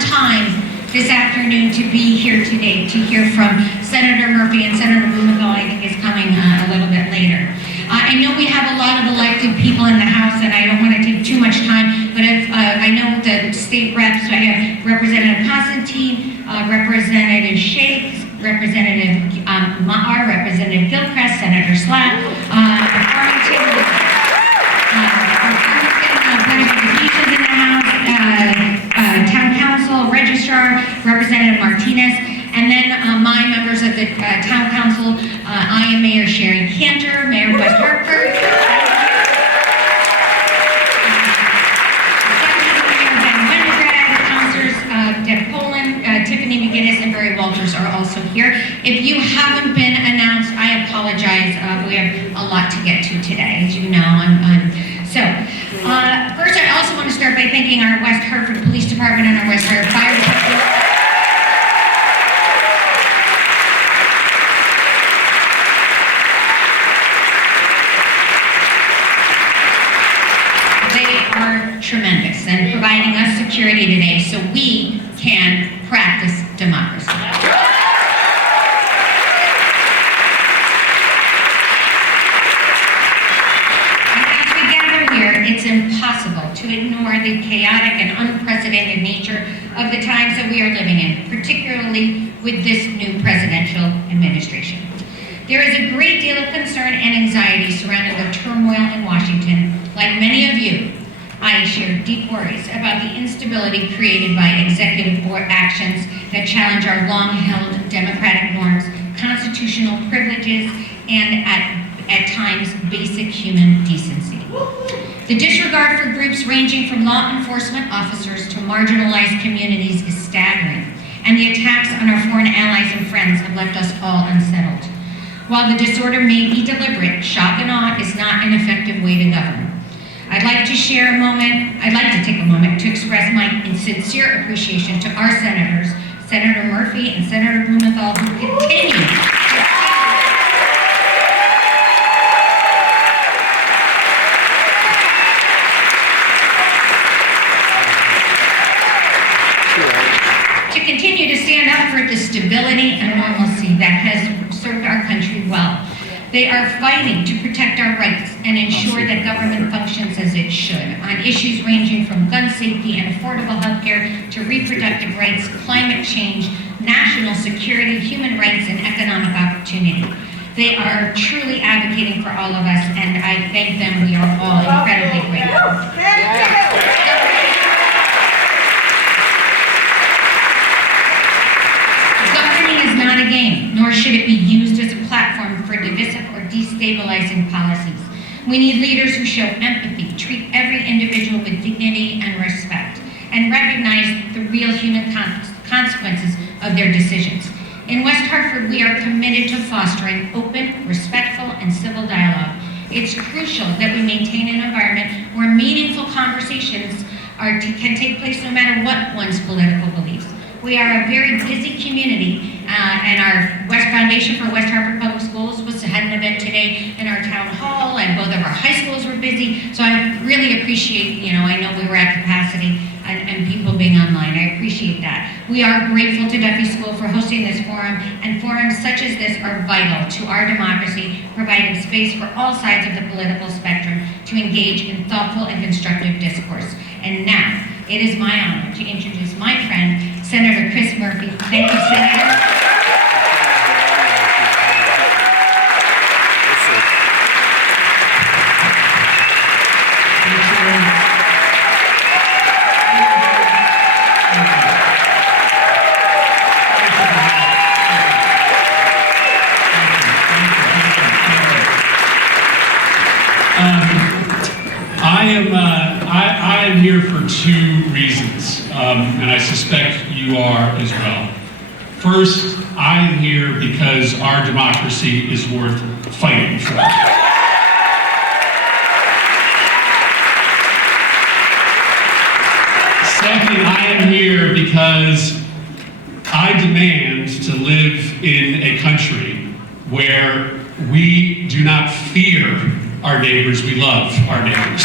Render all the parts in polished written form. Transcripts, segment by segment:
time this afternoon to be here today, to hear from Senator Murphy, and Senator Blumenthal, I think, is coming a little bit later. I know we have a lot of elected people in the House, and I don't want to take too much time, but if, I know the state reps, so I have Representative Constantine, Representative Shakes, Representative Maher, Representative Gilchrist, Senator Slack, Farmington, Beautifications in the House, Town Council, Registrar, Representative Martinez, and then my members of the Town Council. I am Mayor Sharon Cantor, Mayor of West Hartford. Deb Poland, Tiffany McGinnis, and Barry Walters are also here. If you haven't been announced, I apologize. We have a lot to get to today, as you know. First, I also want to start by thanking our West Hartford Police Department and our West Hartford Fire Department. They are tremendous in providing us security today so we can practice democracy. And as we gather here, it's impossible to ignore the chaotic and unprecedented nature of the times that we are living in, particularly with this new presidential administration. There is a great deal of concern and anxiety surrounding the turmoil in Washington. Like many of you, I share deep worries about the instability created by executive actions that challenge our long-held democratic norms, constitutional privileges, and at times basic human decency. The disregard for groups ranging from law enforcement officers to marginalized communities is staggering, and the attacks on our foreign allies and friends have left us all unsettled. While the disorder may be deliberate, shock and awe is not an effective way to govern. I'd like to take a moment to express my sincere appreciation to our senators, Senator Murphy and Senator Blumenthal, who continue to stand up for the stability and normalcy that has served our country well. They are fighting to protect our rights and ensure that government functions as it should on issues ranging from gun safety and affordable health care to reproductive rights, climate change, national security, human rights, and economic opportunity. They are truly advocating for all of us, and I thank them. We are all incredibly grateful. Governing is not a game, nor should it be used as a platform for divisive or destabilizing policies. We need leaders who show empathy, treat every individual with dignity and respect, and recognize the real human consequences of their decisions. In West Hartford, we are committed to fostering open, respectful, and civil dialogue. It's crucial that we maintain an environment where meaningful conversations can take place no matter what one's political beliefs. We are a very busy community, and our West Foundation for West Hartford Public Schools had an event today in our town hall, and both of our high schools were busy. So I really appreciate, I know we were at capacity and people being online. I appreciate that. We are grateful to Duffy School for hosting this forum, and forums such as this are vital to our democracy, providing space for all sides of the political spectrum to engage in thoughtful and constructive discourse. And now, it is my honor to introduce my friend, Senator Chris Murphy. Thank you, Senator. I am here for two reasons, and I suspect you are as well. First, I am here because our democracy is worth fighting for. Second, I am here because I demand to live in a country where we do not fear our neighbors, we love our neighbors.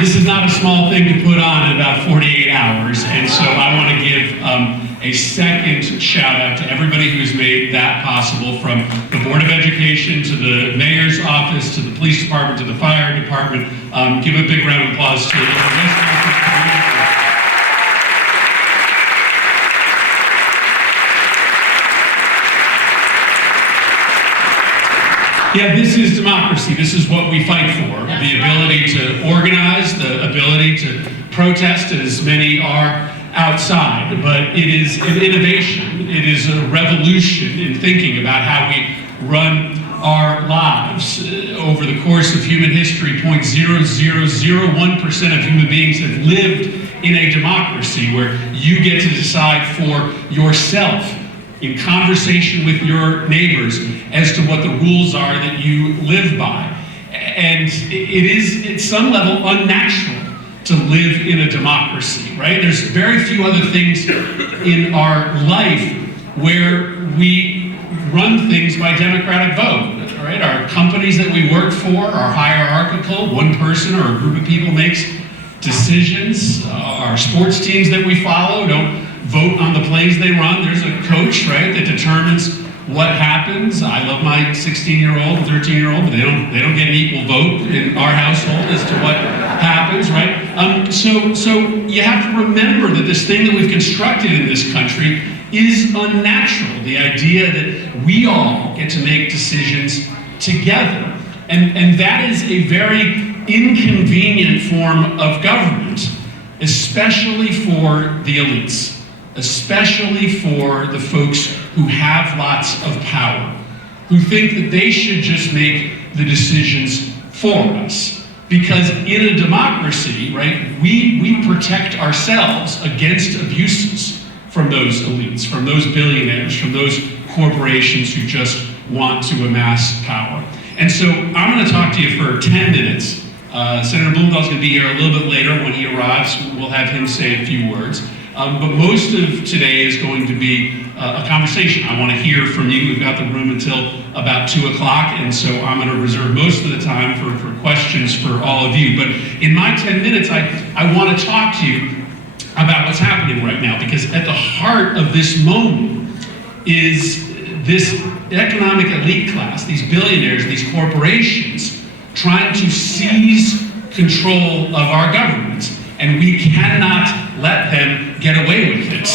This is not a small thing to put on in about 48 hours, and so I want to give a second shout out to everybody who's made that possible, from the Board of Education to the Mayor's office to the Police Department to the Fire Department. Give a big round of applause to the rest of the community. Yeah, this is democracy. This is what we fight for. The ability to organize, the ability to protest, as many are outside. But it is an innovation. It is a revolution in thinking about how we run our lives. Over the course of human history, 0.0001% of human beings have lived in a democracy where you get to decide for yourself, in conversation with your neighbors, as to what the rules are that you live by. And it is, at some level, unnatural to live in a democracy, right? There's very few other things in our life where we run things by democratic vote, right? Our companies that we work for are hierarchical. One person or a group of people makes decisions. Our sports teams that we follow don't vote on the plays they run. There's a coach, right, that determines what happens. I love my 16-year-old and 13-year-old, but they don't get an equal vote in our household as to what happens, right? So you have to remember that this thing that we've constructed in this country is unnatural. The idea that we all get to make decisions together. And that is a very inconvenient form of government, especially for the elites, especially for the folks who have lots of power, who think that they should just make the decisions for us. Because in a democracy, right, we protect ourselves against abuses from those elites, from those billionaires, from those corporations who just want to amass power. And so I'm going to talk to you for 10 minutes. Senator Blumenthal's going to be here a little bit later. When he arrives, we'll have him say a few words. But most of today is going to be a conversation. I want to hear from you. We've got the room until about 2 o'clock, and so I'm going to reserve most of the time for questions for all of you. But in my 10 minutes, I want to talk to you about what's happening right now, because at the heart of this moment is this economic elite class, these billionaires, these corporations, trying to seize control of our government, and we cannot let them get away with it.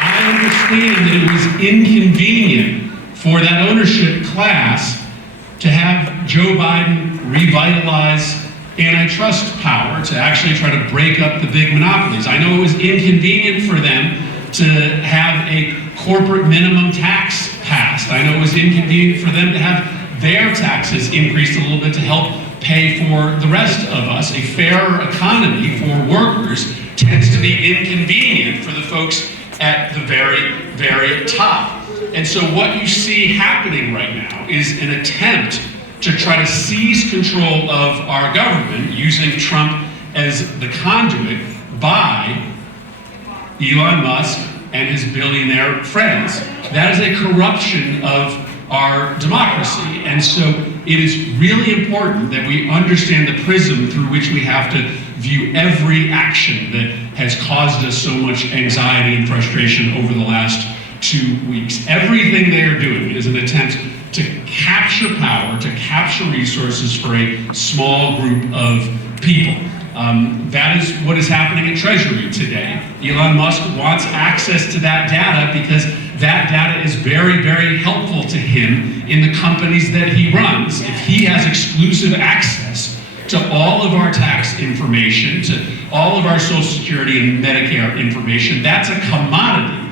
I understand that it was inconvenient for that ownership class to have Joe Biden revitalize antitrust power, to actually try to break up the big monopolies. I know it was inconvenient for them to have a corporate minimum tax passed. I know it was inconvenient for them to have their taxes increased a little bit to help pay for the rest of us. A fairer economy for workers tends to be inconvenient for the folks at the very, very top. And so what you see happening right now is an attempt to try to seize control of our government using Trump as the conduit by Elon Musk and his billionaire friends. That is a corruption of our democracy. And so it is really important that we understand the prism through which we have to view every action that has caused us so much anxiety and frustration over the last 2 weeks. Everything they are doing is an attempt to capture power, to capture resources for a small group of people. That is what is happening at Treasury today. Elon Musk wants access to that data because that data is very, very helpful to him in the companies that he runs. If he has exclusive access to all of our tax information, to all of our Social Security and Medicare information, that's a commodity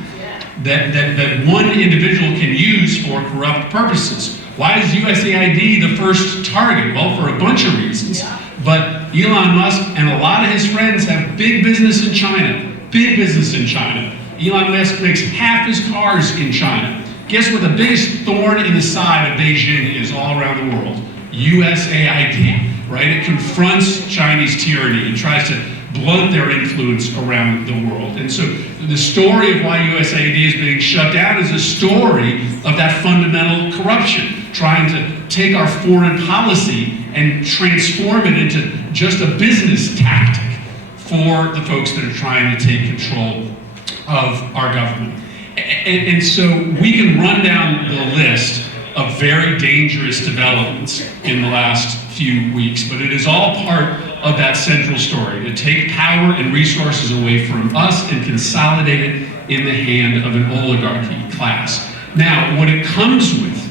that one individual can use for corrupt purposes. Why is USAID the first target? Well, for a bunch of reasons. But Elon Musk and a lot of his friends have big business in China. Big business in China. Elon Musk makes half his cars in China. Guess what the biggest thorn in the side of Beijing is all around the world? USAID, right? It confronts Chinese tyranny and tries to blunt their influence around the world. And so the story of why USAID is being shut down is a story of that fundamental corruption, trying to take our foreign policy and transform it into just a business tactic for the folks that are trying to take control of our government. And so we can run down the list of very dangerous developments in the last few weeks, but it is all part of that central story, to take power and resources away from us and consolidate it in the hand of an oligarchy class. Now, what it comes with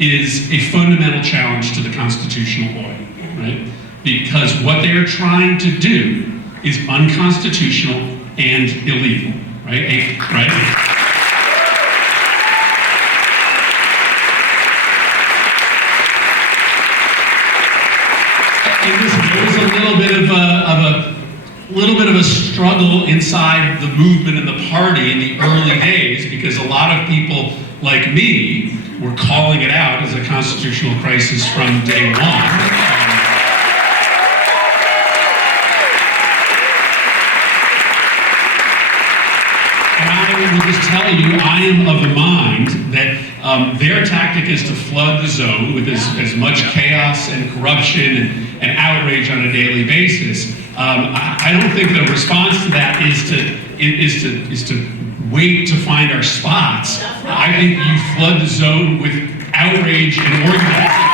is a fundamental challenge to the constitutional order, right? Because what they are trying to do is unconstitutional and illegal, right? And listen, there was a little bit of a struggle inside the movement and the party in the early days, because a lot of people like me were calling it out as a constitutional crisis from day one. I will just tell you, I am of the mind that their tactic is to flood the zone with as much chaos and corruption and outrage on a daily basis. I don't think the response to that is to wait to find our spots. I think you flood the zone with outrage and organizing.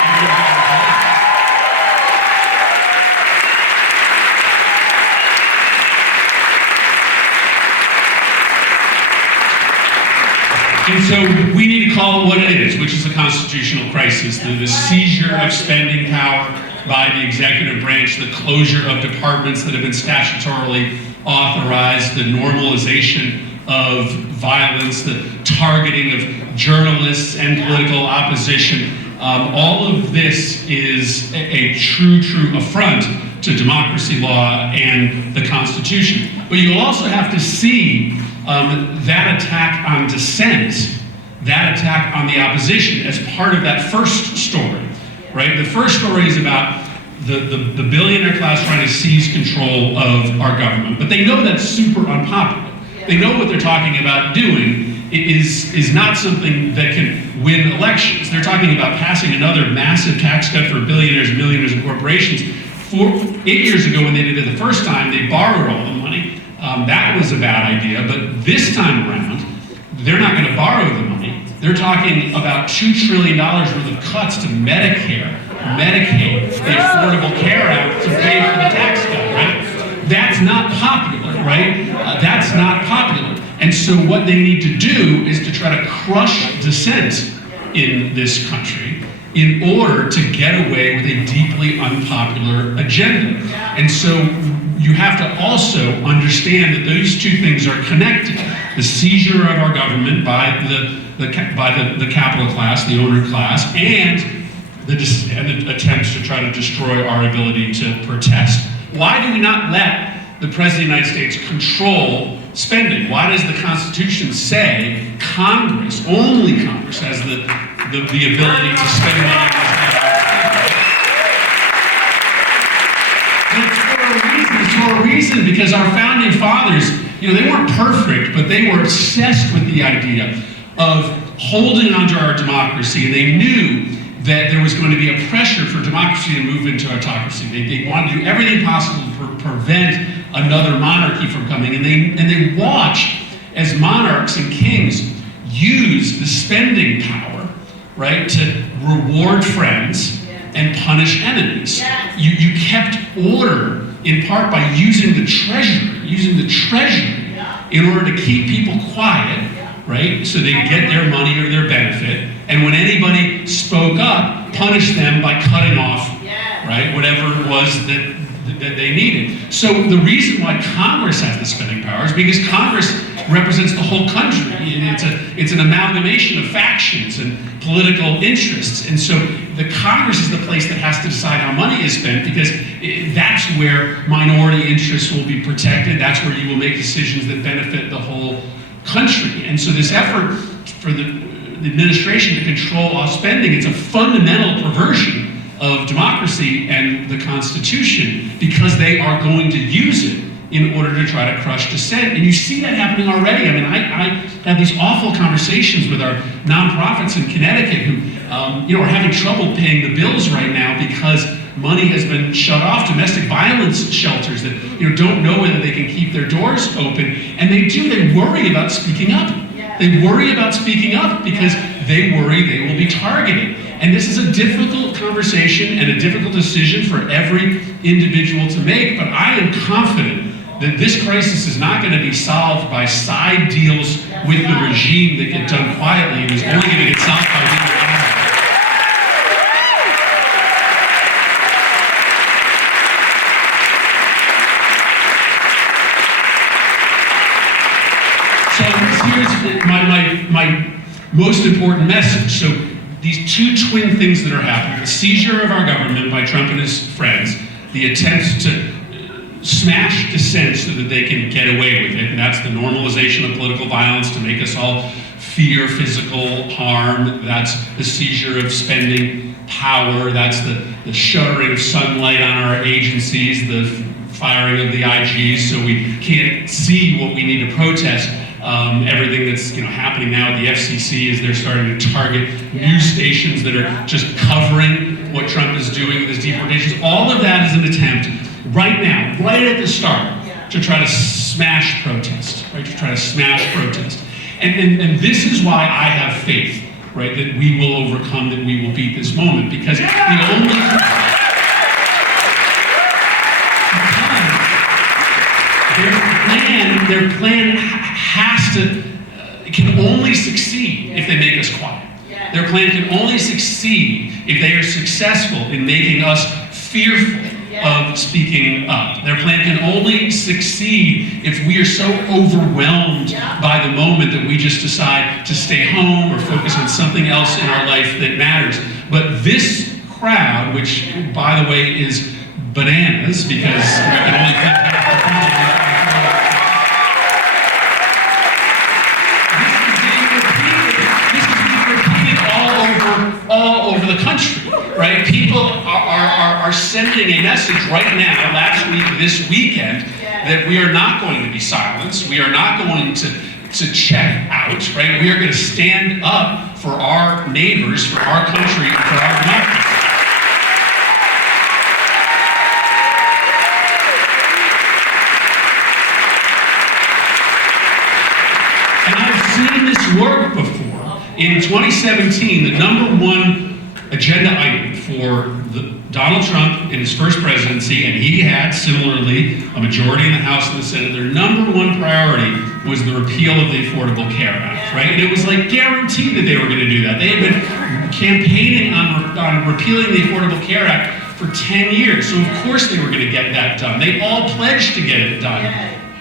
And so we need to call it what it is, which is a constitutional crisis, the seizure of spending power by the executive branch, the closure of departments that have been statutorily authorized, the normalization of violence, the targeting of journalists and political opposition. All of this is a true affront to democracy law and the Constitution. But you also have to see that attack on dissent, that attack on the opposition as part of that first story, right? The first story is about the billionaire class trying to seize control of our government. But they know that's super unpopular. They know what they're talking about doing is not something that can win elections. They're talking about passing another massive tax cut for billionaires, millionaires, and corporations. 8 years ago when they did it the first time, they borrowed all the money. That was a bad idea, but this time around, they're not going to borrow the money. They're talking about $2 trillion worth of cuts to Medicare, Medicaid, the Affordable Care Act to pay for the tax cut, right? That's not popular, right? That's not popular. And so what they need to do is to try to crush dissent in this country in order to get away with a deeply unpopular agenda. And so you have to also understand that those two things are connected. The seizure of our government by the capital class, the owner class, and the attempts to try to destroy our ability to protest. Why do we not let the President of the United States control spending? Why does the Constitution say Congress, only Congress, has the ability to spend money? It's for a reason, because our founding fathers, they weren't perfect, but they were obsessed with the idea of holding onto our democracy, and they knew that there was going to be a pressure for democracy to move into autocracy. They wanted to do everything possible to prevent another monarchy from coming, and they watched as monarchs and kings use the spending power, right, to reward friends and punish enemies. You kept order in part by using the treasury in order to keep people quiet, right, so they get their money or their benefit, and when anybody spoke up, punish them by cutting off, right, whatever it was that they needed. So the reason why Congress has the spending power is because Congress represents the whole country. It's an amalgamation of factions and political interests. And so the Congress is the place that has to decide how money is spent, because that's where minority interests will be protected. That's where you will make decisions that benefit the whole country. And so this effort for the administration to control all spending, it's a fundamental perversion of democracy and the Constitution, because they are going to use it in order to try to crush dissent. And you see that happening already. I mean, I have these awful conversations with our nonprofits in Connecticut who are having trouble paying the bills right now because money has been shut off. Domestic violence shelters that don't know whether they can keep their doors open, and they worry about speaking up. They worry about speaking up because they worry they will be targeted. And this is a difficult conversation and a difficult decision for every individual to make, but I am confident that this crisis is not going to be solved by side deals with the regime that get done quietly. It is only going to get solved by being active. So here's my most important message. So these two twin things that are happening: the seizure of our government by Trump and his friends, the attempt to smash dissent so that they can get away with it, and that's the normalization of political violence to make us all fear physical harm. That's the seizure of spending power. That's the shuttering of sunlight on our agencies, the firing of the IGs so we can't see what we need to protest. Everything that's happening now at the FCC is they're starting to target news stations that are just covering what Trump is doing with his deportations. All of that is an attempt right now, right at the start, to try to smash protest, right? To try to smash protest. And this is why I have faith, right, that we will overcome, that we will beat this moment, because their plan has to, can only succeed if they make us quiet. Their plan can only succeed if they are successful in making us fearful of speaking up. Their plan can only succeed if we are so overwhelmed by the moment that we just decide to stay home or focus on something else in our life that matters. But this crowd, which, by the way, is bananas, because we can only fit all over the country, right? People are sending a message right now, last week, this weekend, that we are not going to be silenced. We are not going to check out, right? We are going to stand up for our neighbors, for our country, for our democracy. And I've seen this work before. In 2017, the #1 agenda item for Donald Trump in his first presidency, and he had, similarly, a majority in the House and the Senate, their #1 priority was the repeal of the Affordable Care Act, right? And it was like guaranteed that they were going to do that. They had been campaigning on repealing the Affordable Care Act for 10 years, so of course they were going to get that done. They all pledged to get it done,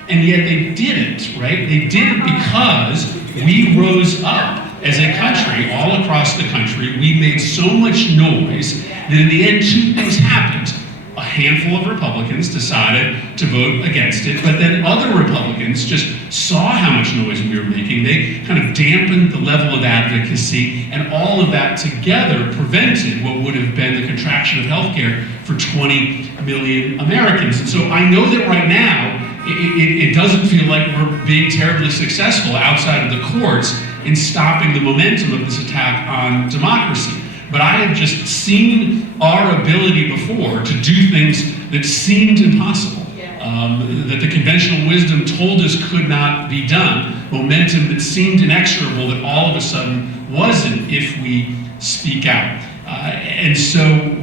and yet they didn't, right? They didn't because we rose up as a country, all across the country. We made so much noise that in the end, two things happened. A handful of Republicans decided to vote against it, but then other Republicans just saw how much noise we were making. They kind of dampened the level of advocacy, and all of that together prevented what would have been the contraction of healthcare for 20 million Americans. And so I know that right now, it doesn't feel like we're being terribly successful outside of the courts in stopping the momentum of this attack on democracy. But I have just seen our ability before to do things that seemed impossible, that the conventional wisdom told us could not be done, momentum that seemed inexorable that all of a sudden wasn't if we speak out. And so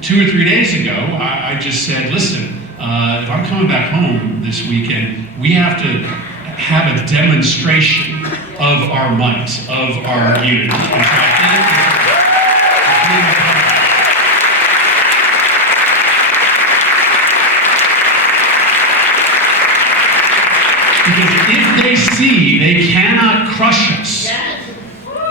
2 or 3 days ago, I just said, listen, if I'm coming back home this weekend, we have to have a demonstration of our might, of our unity. Because if they see they cannot crush us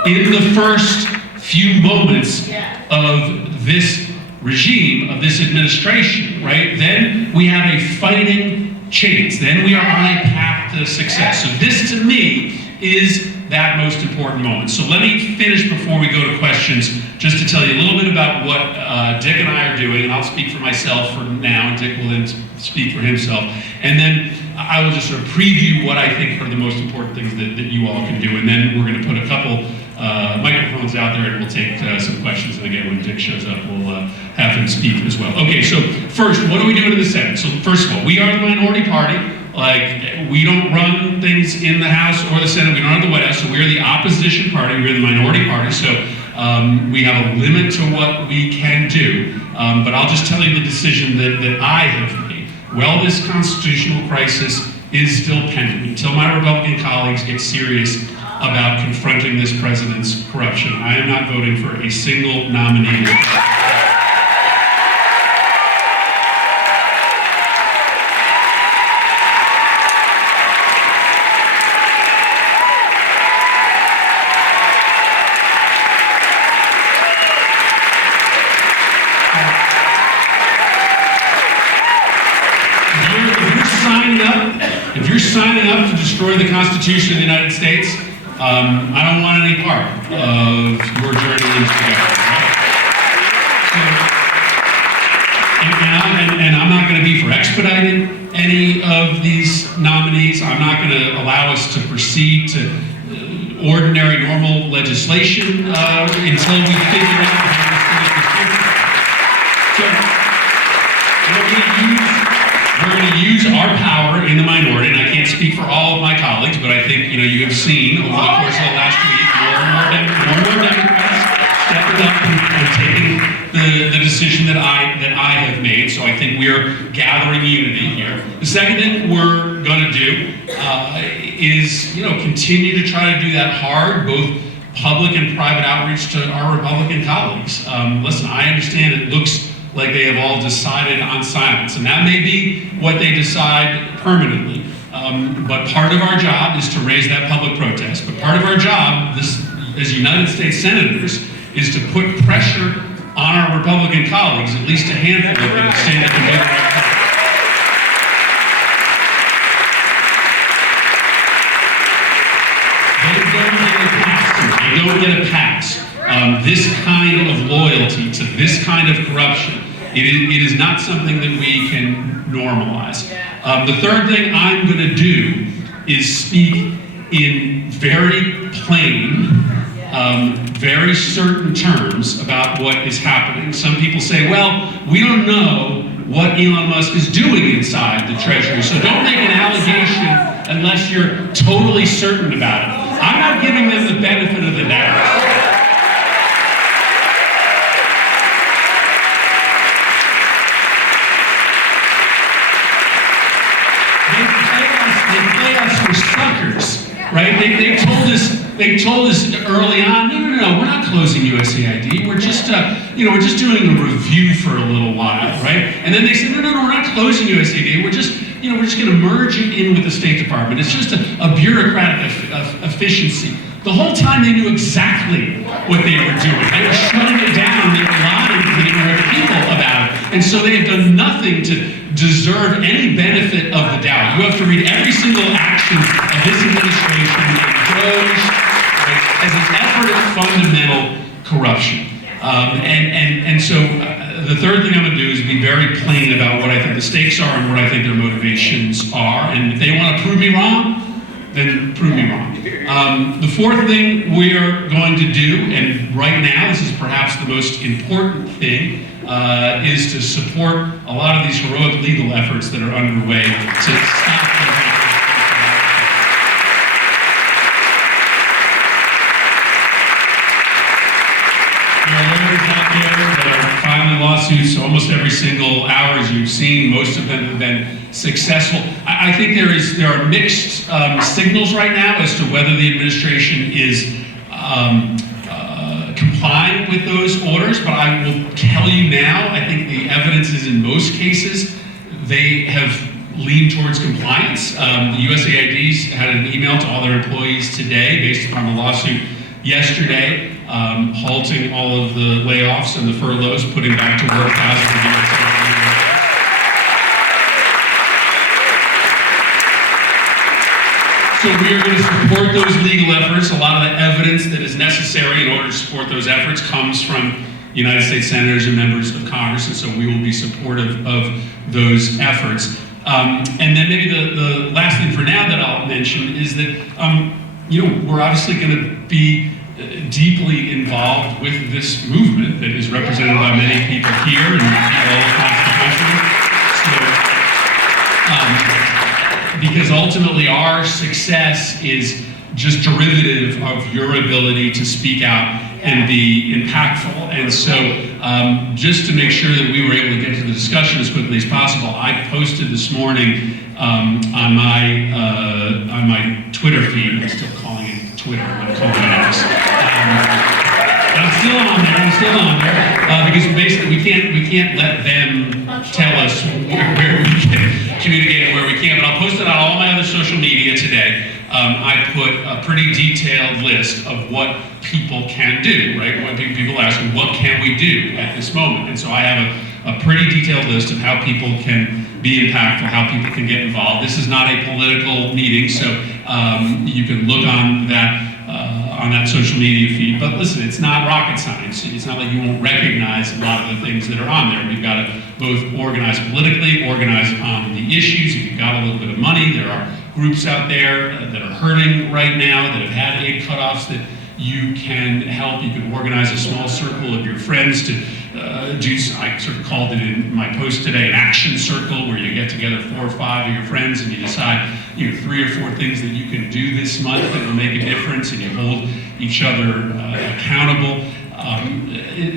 in the first few moments of this regime, of this administration, right, then we have a fighting chance. Then we are on a path to success. So this, to me, is that most important moment. So let me finish before we go to questions, just to tell you a little bit about what Dick and I are doing, and I'll speak for myself for now, and Dick will then speak for himself. And then I will just sort of preview what I think are the most important things that you all can do, and then we're going to put a couple microphones out there, and we'll take some questions. And again, when Dick shows up, we'll have him speak as well. Okay, so first, what are we doing in the Senate? So first of all, we are the minority party. Like, we don't run things in the House or the Senate. We don't have the White House, so we're the opposition party. We're the minority party, so we have a limit to what we can do. But I'll just tell you the decision that I have made. Well, this constitutional crisis is still pending until my Republican colleagues get serious about confronting this president's corruption. I am not voting for a single nominee. If you're signing up to destroy the Constitution of the United States, I don't want any part of your journey into the government. Right? And I'm not going to be for expediting any of these nominees. I'm not going to allow us to proceed to ordinary, normal legislation until we figure out how this thing is different. So we're going to use our power in the minority, and I can't speak for all of my colleagues, but I think you have seen over the course of the last week more and more Democrats stepping up and taking the decision that I have made. So I think we're gathering unity here. The second thing we're going to do is continue to try to do that hard, both public and private outreach to our Republican colleagues. Listen, I understand it looks like they have all decided on silence, and that may be what they decide permanently. But part of our job is to raise that public protest. But part of our job, as United States senators, is to put pressure on our Republican colleagues, at least a handful of them, to stand up and do the right thing. They don't get a pass. This kind of loyalty to this kind of corruption, it is not something that we can normalize. The third thing I'm going to do is speak in very plain, very certain terms about what is happening. Some people say, well, we don't know what Elon Musk is doing inside the Treasury, so don't make an allegation unless you're totally certain about it. I'm not giving them the benefit of the doubt. Suckers, right? They told us early on, no, we're not closing USAID. We're just doing a review for a little while, right? And then they said, no, we're not closing USAID. We're just going to merge it in with the State Department. It's just a bureaucratic efficiency. The whole time they knew exactly what they were doing. They were shutting it down. They were lying to the American people about it. And so they have done nothing to deserve any benefit of the doubt. You have to read every single action of this administration that goes as an effort at fundamental corruption. So the third thing I'm going to do is be very plain about what I think the stakes are and what I think their motivations are. And if they want to prove me wrong, then prove me wrong. The fourth thing we are going to do, and right now this is perhaps the most important thing, is to support a lot of these heroic legal efforts that are underway to stop those. There are lawyers out there that are filing lawsuits almost every single hour, as you've seen. Most of them have been successful. I think there are mixed signals right now as to whether the administration is complying with those orders, but I will tell you now, I think the evidence is in most cases they have leaned towards compliance. The USAID's had an email to all their employees today based upon the lawsuit yesterday, halting all of the layoffs and the furloughs, putting back to work thousands of USAID. So we are going to support those legal efforts. A lot of the evidence that is necessary in order to support those efforts comes from United States senators and members of Congress, and so we will be supportive of those efforts. And then maybe the last thing for now that I'll mention is that we're obviously going to be deeply involved with this movement that is represented by many people here and all across the country. Because ultimately our success is just derivative of your ability to speak out and be impactful. And so just to make sure that we were able to get to the discussion as quickly as possible, I posted this morning on my Twitter feed. I'm still calling it Twitter, I'm calling it X. I'm still on there, because basically we can't let them tell us where we can communicate and where we can't, but I'll post it on all my other social media today. I put a pretty detailed list of what people can do, right? When people ask me, what can we do at this moment? And so I have a pretty detailed list of how people can be impactful, how people can get involved. This is not a political meeting, so you can look on that social media feed. But listen, it's not rocket science. It's not like you won't recognize a lot of the things that are on there. We've got to both organize politically, organize on the issues. If you've got a little bit of money, there are groups out there that are hurting right now, that have had aid cutoffs that you can help. You can organize a small circle of your friends to do, I sort of called it in my post today, an action circle, where you get together 4 or 5 of your friends and you decide 3 or 4 things that you can do this month that will make a difference, and you hold each other accountable.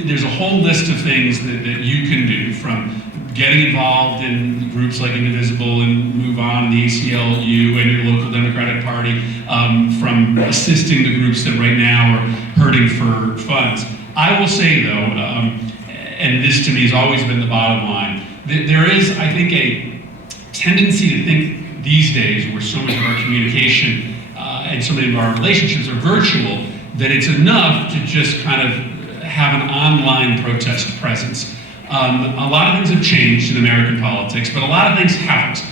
There's a whole list of things that you can do, from getting involved in groups like Indivisible and Move On, the ACLU, and your local Democratic Party, from assisting the groups that right now are hurting for funds. I will say though, and this to me has always been the bottom line, that there is, I think, a tendency to think these days, where so much of our communication and so many of our relationships are virtual, that it's enough to just kind of have an online protest presence. A lot of things have changed in American politics, but a lot of things haven't.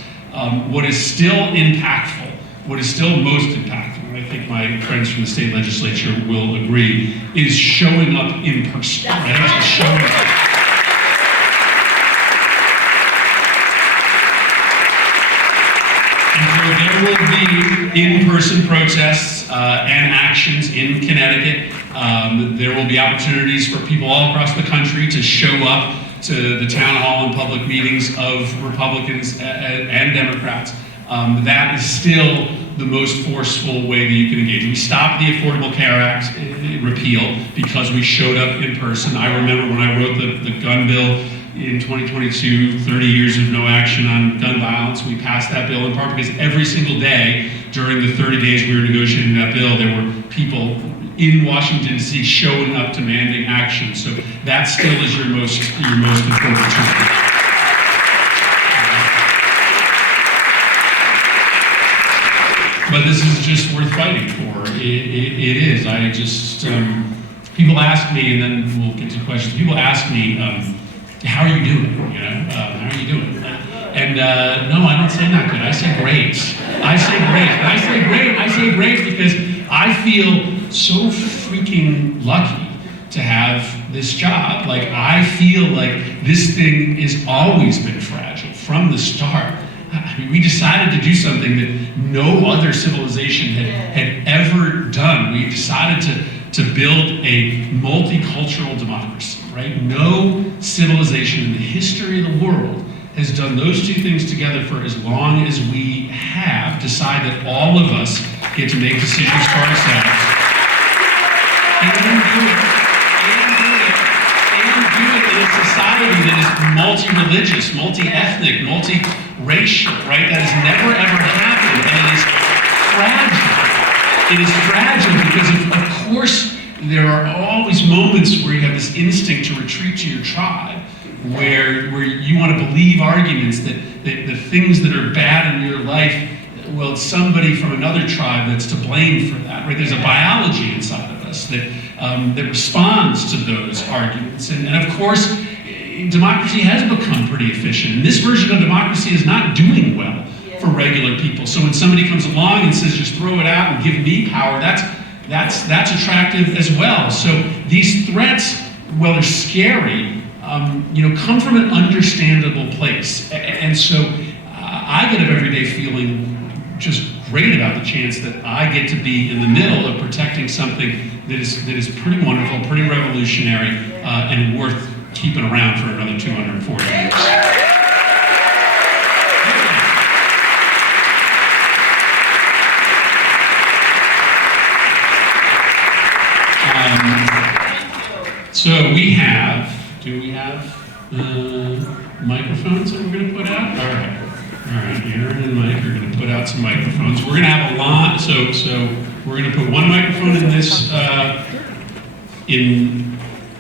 What is still impactful, what is still most impactful, and I think my friends from the state legislature will agree, is showing up in person, right? Just showing up. And so there will be in-person protests and actions in Connecticut. There will be opportunities for people all across the country to show up to the town hall and public meetings of Republicans and Democrats. That is still the most forceful way that you can engage. We stopped the Affordable Care Act repeal because we showed up in person. I remember when I wrote the gun bill in 2022, 30 years of no action on gun violence. We passed that bill in part because every single day during the 30 days we were negotiating that bill, there were people in Washington D.C. showing up, demanding action. So that still is your most important tool. But this is just worth fighting for. It is. I just, people ask me, and then we'll get to questions. People ask me, how are you doing? How are you doing? And no, I don't say not good. I say great. I say great. And I say great because I feel so freaking lucky to have this job. Like, I feel like this thing has always been fragile from the start. I mean, we decided to do something that no other civilization had ever done. We decided to build a multicultural democracy, right? No civilization in the history of the world has done those two things together for as long as we have. Decide that all of us get to make decisions for ourselves. And do it in a society that is multi-religious, multi-ethnic, multi-racial, right? That has never ever happened, and it is fragile. It is fragile because of course there are always moments where you have this instinct to retreat to your tribe, where you want to believe arguments that the things that are bad in your life, well, it's somebody from another tribe that's to blame for that, right? There's a biology inside of us that responds to those arguments. And of course, democracy has become pretty efficient. And this version of democracy is not doing well for regular people. So when somebody comes along and says, just throw it out and give me power, that's attractive as well. So these threats, while they're scary, come from an understandable place. And so I get up every day feeling just great about the chance that I get to be in the middle of protecting something that is pretty wonderful, pretty revolutionary, and worth keeping around for another 240 years. So do we have microphones that we're going to put out? All right, Aaron and Mike are going to put out some microphones. We're going to have a lot, so we're going to put one microphone in this,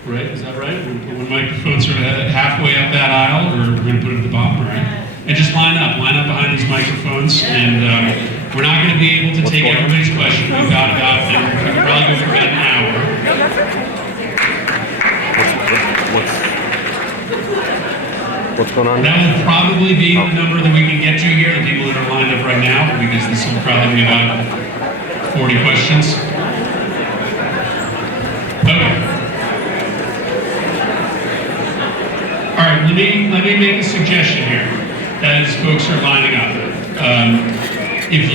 right, is that right? We're going to put one microphone sort of halfway up that aisle, or we're going to put it at the bottom, right? And just line up behind these microphones, and we're not going to be able to take everybody's question. We've got about, and we can probably go for about an hour. What's going on? That will probably be the number that we can get to here, the people that are lined up right now, because this will probably be about 40 questions. Okay. All right, let me make a suggestion here as folks are lining up. If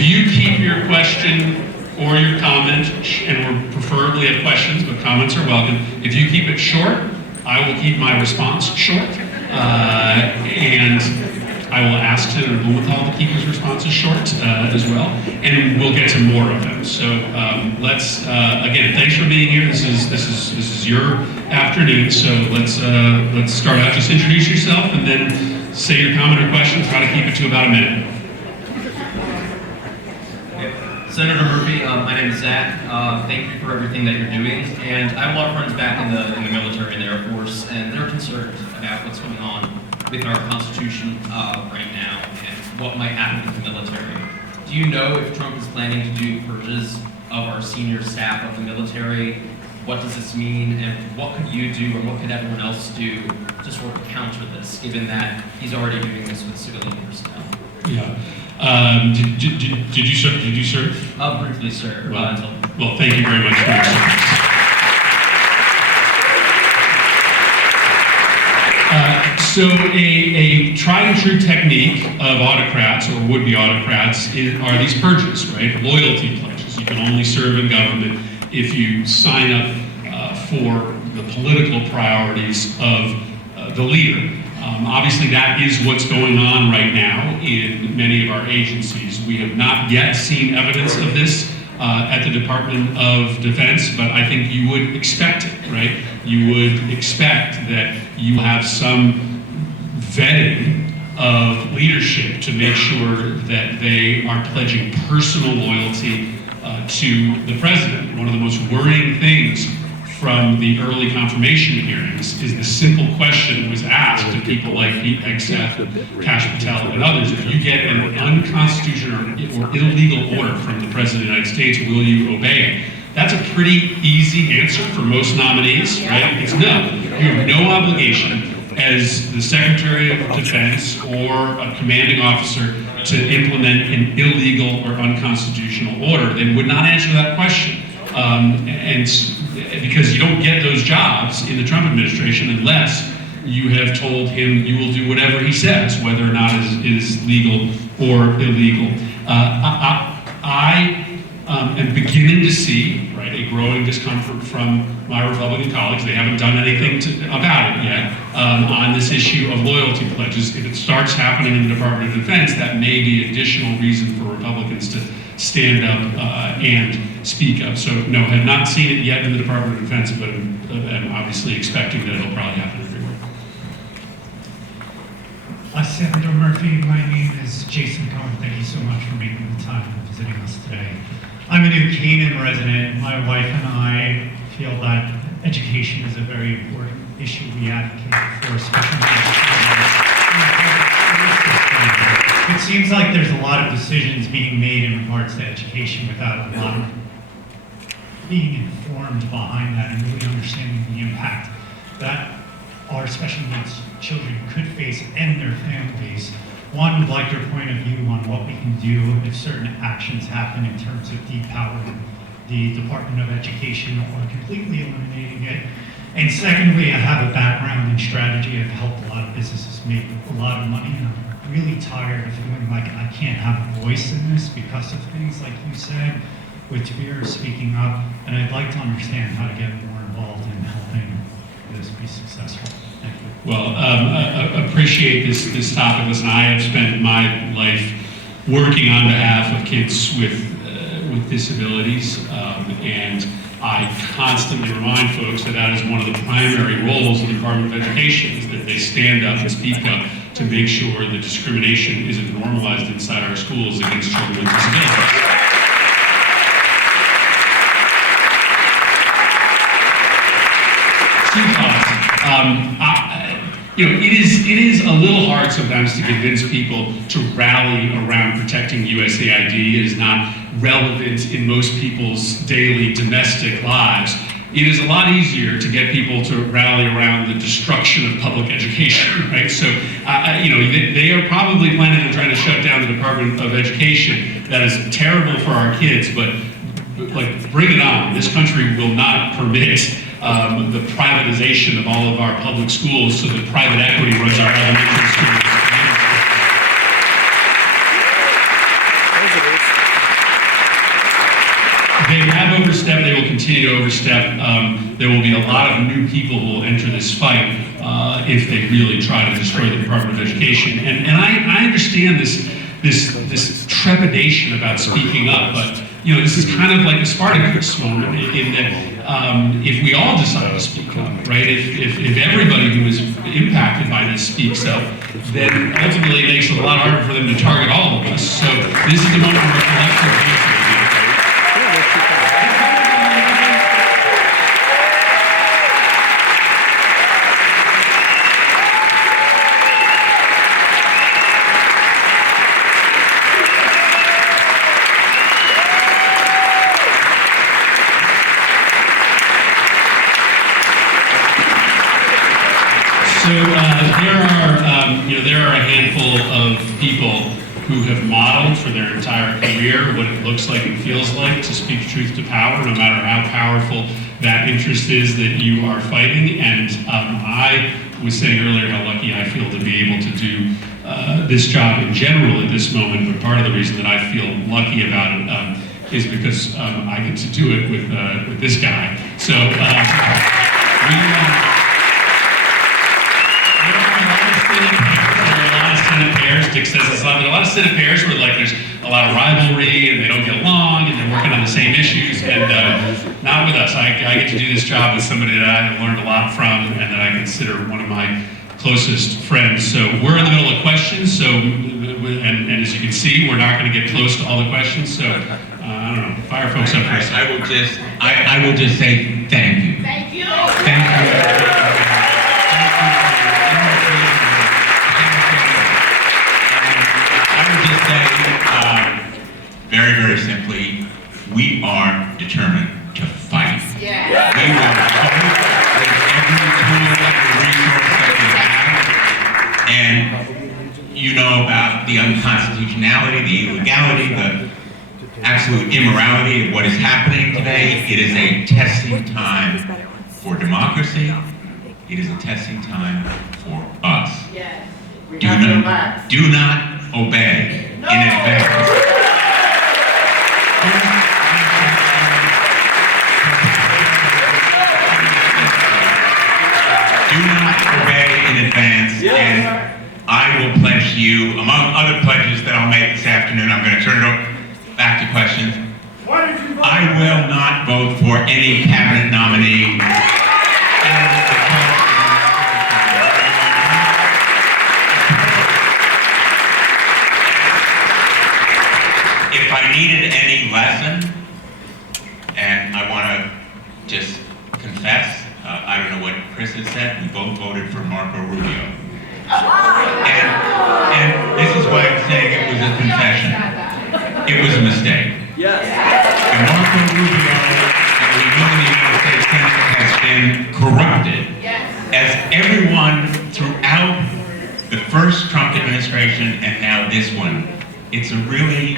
you keep your question or your comment, and we're preferably have questions, but comments are welcome. If you keep it short, I will keep my response short, and I will ask Senator Blumenthal to keep his responses short as well, and we'll get to more of them. So let's again, thanks for being here. This is your afternoon. So let's start out. Just introduce yourself, and then say your comment or question. Try to keep it to about a minute. Senator Murphy, my name is Zach. Thank you for everything that you're doing. And I have a lot of friends back in the military and the Air Force, and they're concerned about what's going on with our Constitution right now and what might happen with the military. Do you know if Trump is planning to do purges of our senior staff of the military? What does this mean, and what could you do, or what could everyone else do to sort of counter this, given that he's already doing this with civilian personnel? Yeah. Did you serve? Briefly, sir. Well, thank you very much for your service. So a tried and true technique of autocrats or would-be autocrats are these purges, right? Loyalty pledges. You can only serve in government if you sign up for the political priorities of the leader. Obviously, that is what's going on right now in many of our agencies. We have not yet seen evidence of this at the Department of Defense, but I think you would expect it, right? You would expect that you have some vetting of leadership to make sure that they are pledging personal loyalty to the president. One of the most worrying things from the early confirmation hearings is the simple question that was asked to people like Pete Hegseth, Kash Patel, and others: if you get an unconstitutional or illegal order from the President of the United States, will you obey it? That's a pretty easy answer for most nominees, right? It's no. You have no obligation as the Secretary of Defense or a commanding officer to implement an illegal or unconstitutional order. They would not answer that question. And because you don't get those jobs in the Trump administration unless you have told him you will do whatever he says, whether or not it is legal or illegal. I am beginning to see, right, a growing discomfort from my Republican colleagues. They haven't done anything about it yet on this issue of loyalty pledges. If it starts happening in the Department of Defense, that may be additional reason for Republicans to stand up and speak up. So no, have not seen it yet in the Department of Defense, but I'm obviously expecting that it'll probably happen everywhere. Senator Murphy, my name is Jason Cohen. Thank you so much for making the time and visiting us today. I'm a New Canaan resident. My wife and I feel that education is a very important issue we advocate for, especially it seems like there's a lot of decisions being made in regards to education without a lot of being informed behind that and really understanding the impact that our special needs children could face and their families One, would like your point of view on what we can do if certain actions happen in terms of depowering the Department of Education or completely eliminating it. And secondly, I have a background in strategy. I've helped a lot of businesses make a lot of money, and I'm really tired of feeling like I can't have a voice in this because of things like you said, with fear of speaking up. And I'd like to understand how to get more involved in helping this be successful. Thank you. Well, appreciate this topic. Listen, I have spent my life working on behalf of kids with disabilities, and I constantly remind folks that that is one of the primary roles of the Department of Education, is that they stand up and speak up to make sure that discrimination isn't normalized inside our schools against children with disabilities. Two thoughts. It is a little hard sometimes to convince people to rally around protecting USAID. It is not relevant in most people's daily domestic lives. It is a lot easier to get people to rally around the destruction of public education, right? So, they are probably planning on trying to shut down the Department of Education. That is terrible for our kids, but like, bring it on. This country will not permit the privatization of all of our public schools so that private equity runs our elementary schools. They have overstepped, they will continue to overstep. There will be a lot of new people who will enter this fight if they really try to destroy the Department of Education. And I understand this trepidation about speaking up, but this is kind of like a Spartacus moment in that if we all decide to speak up, right? If everybody who is impacted by this speaks up, then ultimately it makes it a lot harder for them to target all of us. So this is the moment where collective voice. So there are a handful of people who have modeled for their entire career what it looks like and feels like to speak truth to power, no matter how powerful that interest is that you are fighting. And I was saying earlier how lucky I feel to be able to do this job in general at this moment, but part of the reason that I feel lucky about it is because I get to do it with this guy. So Dick says there's a lot of Senate pairs where there's a lot of rivalry and they don't get along and they're working on the same issues, and not with us. I get to do this job with somebody that I have learned a lot from and that I consider one of my closest friends. So we're in the middle of questions, so and as you can see, we're not going to get close to all the questions. So I don't know, fire folks up first. I will just say thank you. Thank you. Thank you. Very, very simply, we are determined to fight. Yeah. We will fight with every tool, every resource that we have. And you know about the unconstitutionality, the illegality, the absolute immorality of what is happening today. It is a testing time for democracy. It is a testing time for us. Yes. Do not obey in advance. Do not obey in advance, and I will pledge you, among other pledges that I'll make this afternoon, I'm going to turn it back to questions. I will not vote for any cabinet nominee. If I needed any lesson, and I want to just confess, I don't know what Chris has said, we both voted for Marco Rubio. And this is why I'm saying it was a confession. It was a mistake. Yes. And Marco Rubio, as we know in the United States Senate, has been corrupted. Yes. As everyone throughout the first Trump administration and now this one, it's a really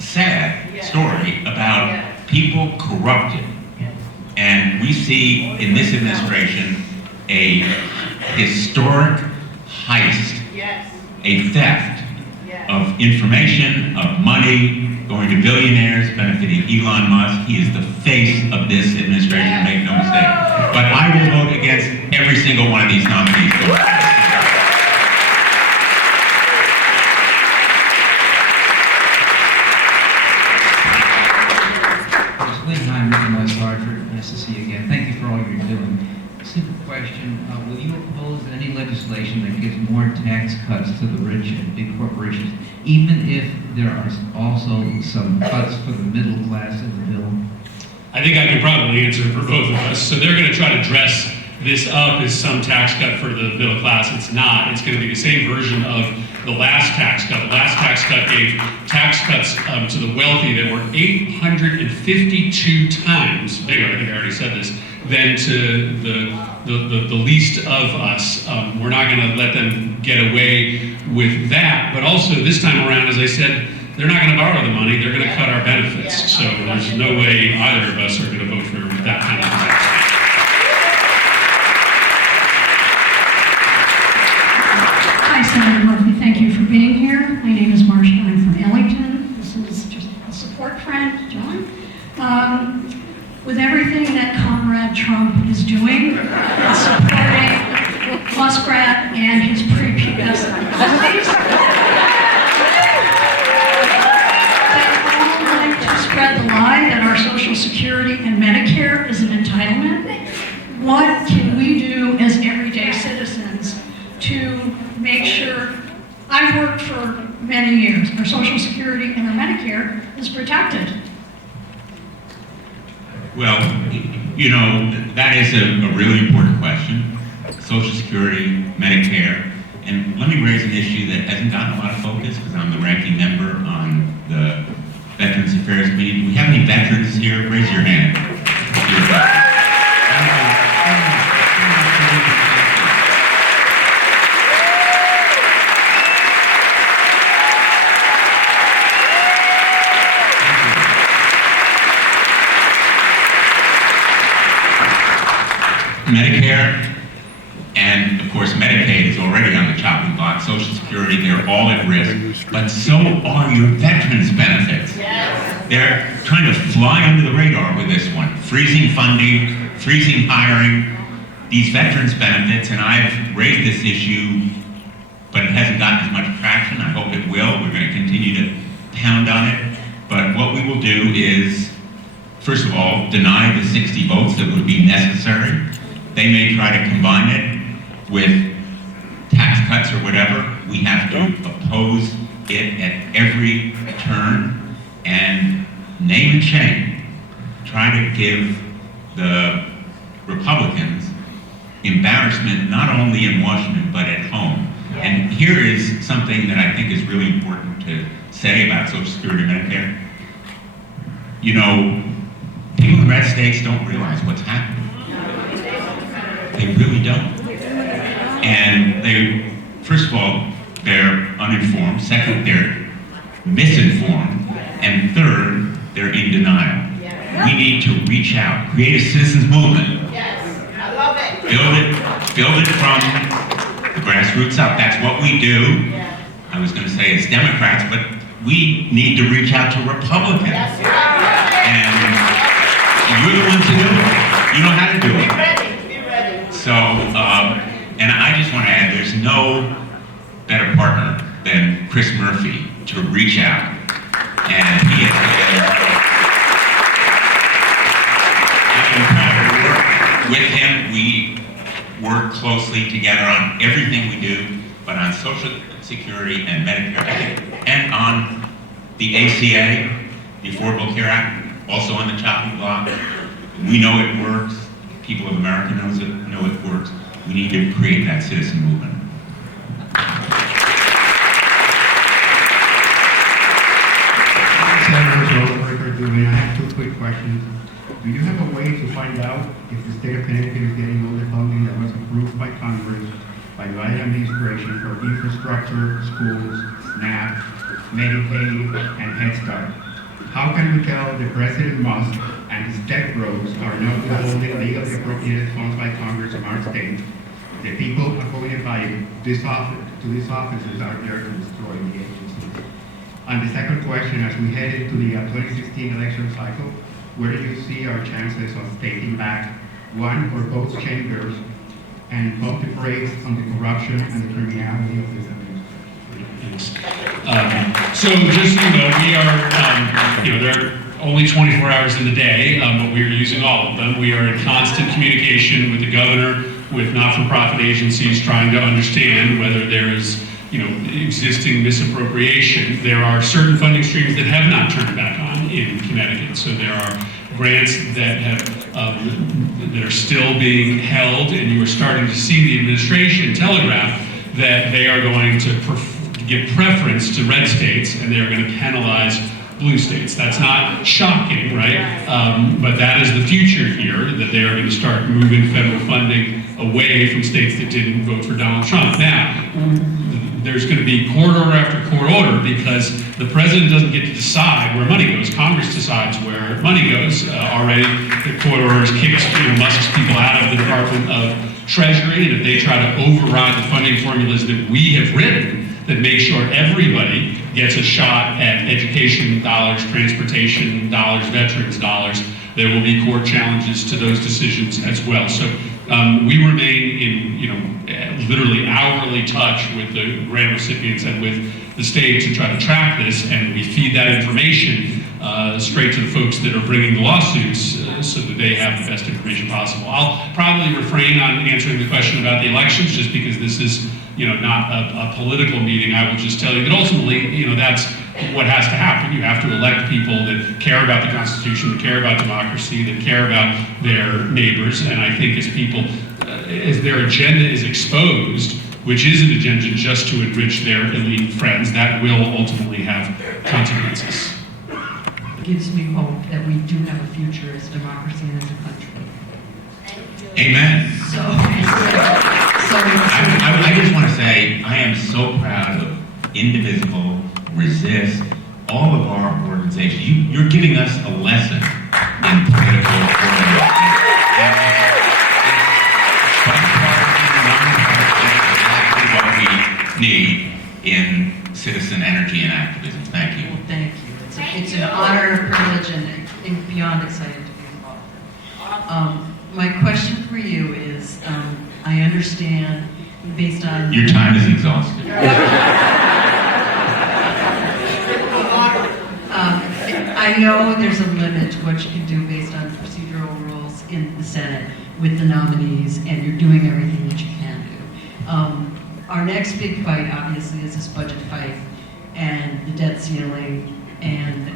sad story about people corrupted. And we see in this administration a historic heist, a theft of information, of money, going to billionaires, benefiting Elon Musk. He is the face of this administration, make no mistake. But I will vote against every single one of these nominees. Hi, I'm Mr. Hartford. Nice to see you again. Thank you for all you're doing. Simple question. Will you oppose any legislation that gives more tax cuts to the rich and big corporations, even if there are also some cuts for the middle class in the bill? I think I can probably answer for both of us. So they're going to try to dress this up as some tax cut for the middle class. It's not. It's going to be the same version of the last tax cut. The last tax cut gave tax cuts to the wealthy that were 852 times bigger, I think I already said this, than to the least of us. We're not going to let them get away with that. But also this time around, as I said, they're not going to borrow the money, they're going to cut our benefits. So there's no way either of us are going to vote for that kind of tax. Hi, Senator Murphy. Thank you for being here. My name is Marcia. I'm from Ellington. This is just a support friend, John. With everything that Comrade Trump is doing, supporting Muskrat and his prepubescent policies, they all like to spread the lie that our Social Security and Medicare is an entitlement. What can we do as everyday citizens to make sure, I've worked for many years, our Social Security and our Medicare is protected? Well, you know, that is a really important question. Social Security, Medicare, and let me raise an issue that hasn't gotten a lot of focus because I'm the ranking member on the Veterans Affairs Committee. Do we have any veterans here? Raise your hand. Medicare and, of course, Medicaid is already on the chopping block. Social Security, they're all at risk. But so are your veterans' benefits. Yes. They're trying to fly under the radar with this one. Freezing funding, freezing hiring, these veterans' benefits, and I've raised this issue, but it hasn't gotten as much traction. I hope it will. We're going to continue to pound on it. But what we will do is, first of all, deny the 60 votes that would be necessary. They may try to combine it with tax cuts or whatever. We have to oppose it at every turn and name and shame. Try to give the Republicans embarrassment not only in Washington but at home. And here is something that I think is really important to say about Social Security and Medicare. You know, people in red states don't realize what's happening. They really don't. And they, first of all, they're uninformed. Second, they're misinformed. And third, they're in denial. We need to reach out, create a citizens movement. Yes, I love it. Build it from the grassroots up. That's what we do. I was going to say as Democrats, but we need to reach out to Republicans. And you're the ones to do it. You know how to do it. Be ready. So, and I just want to add, there's no better partner than Chris Murphy to reach out. And he is I'm proud to work with him. We work closely together on everything we do, but on Social Security and Medicare, and on the ACA, the Affordable Care Act, also on the chopping block. We know it works. People of America know it works. We need to create that citizen movement. I have two quick questions. Do you have a way to find out if the state of Connecticut is getting all the funding that was approved by Congress by the provide administration for infrastructure, schools, SNAP, Medicaid, and Head Start. How can we tell the President Musk and his tech bros are not withholding legally appropriated funds by Congress of our state? The people appointed by this office to these offices are there to destroy the agencies. And the second question, as we head into the 2016 election cycle, where do you see our chances of taking back one or both chambers and pump the brakes on the corruption and the criminality of this administration? So just so you know, we are, there are only 24 hours in the day, but we are using all of them. We are in constant communication with the governor, with not-for-profit agencies, trying to understand whether there is, existing misappropriation. There are certain funding streams that have not turned back on in Connecticut. So there are grants that that are still being held, and you are starting to see the administration telegraph that they are going to give preference to red states, and they are going to penalize blue states. That's not shocking, right? But that is the future here, that they are going to start moving federal funding away from states that didn't vote for Donald Trump. Now, there's going to be court order after court order because the president doesn't get to decide where money goes. Congress decides where money goes. Already, the court orders kicks Musk's people out of the Department of Treasury, and if they try to override the funding formulas that we have written that make sure everybody gets a shot at education dollars, transportation dollars, veterans dollars, there will be court challenges to those decisions as well. So we remain in, literally hourly touch with the grant recipients and with the state to try to track this, and we feed that information straight to the folks that are bringing the lawsuits so that they have the best information possible. I'll probably refrain on answering the question about the elections just because this is, not a political meeting. I will just tell you that ultimately, that's what has to happen. You have to elect people that care about the Constitution, that care about democracy, that care about their neighbors. And I think as people, as their agenda is exposed, which is an agenda just to enrich their elite friends, that will ultimately have consequences. Gives me hope that we do have a future as a democracy and as a country. Amen. I just want to say I am so proud of Indivisible, Resist, all of our organizations. You're giving us a lesson in political organization. Exactly what we need in citizen energy and activism. Thank you. Well, thank you. It's an honor, privilege, and beyond excited to be involved. My question for you is, I understand based on... Your time is exhausted. I know there's a limit to what you can do based on procedural rules in the Senate with the nominees, and you're doing everything that you can do. Our next big fight, obviously, is this budget fight and the debt ceiling, and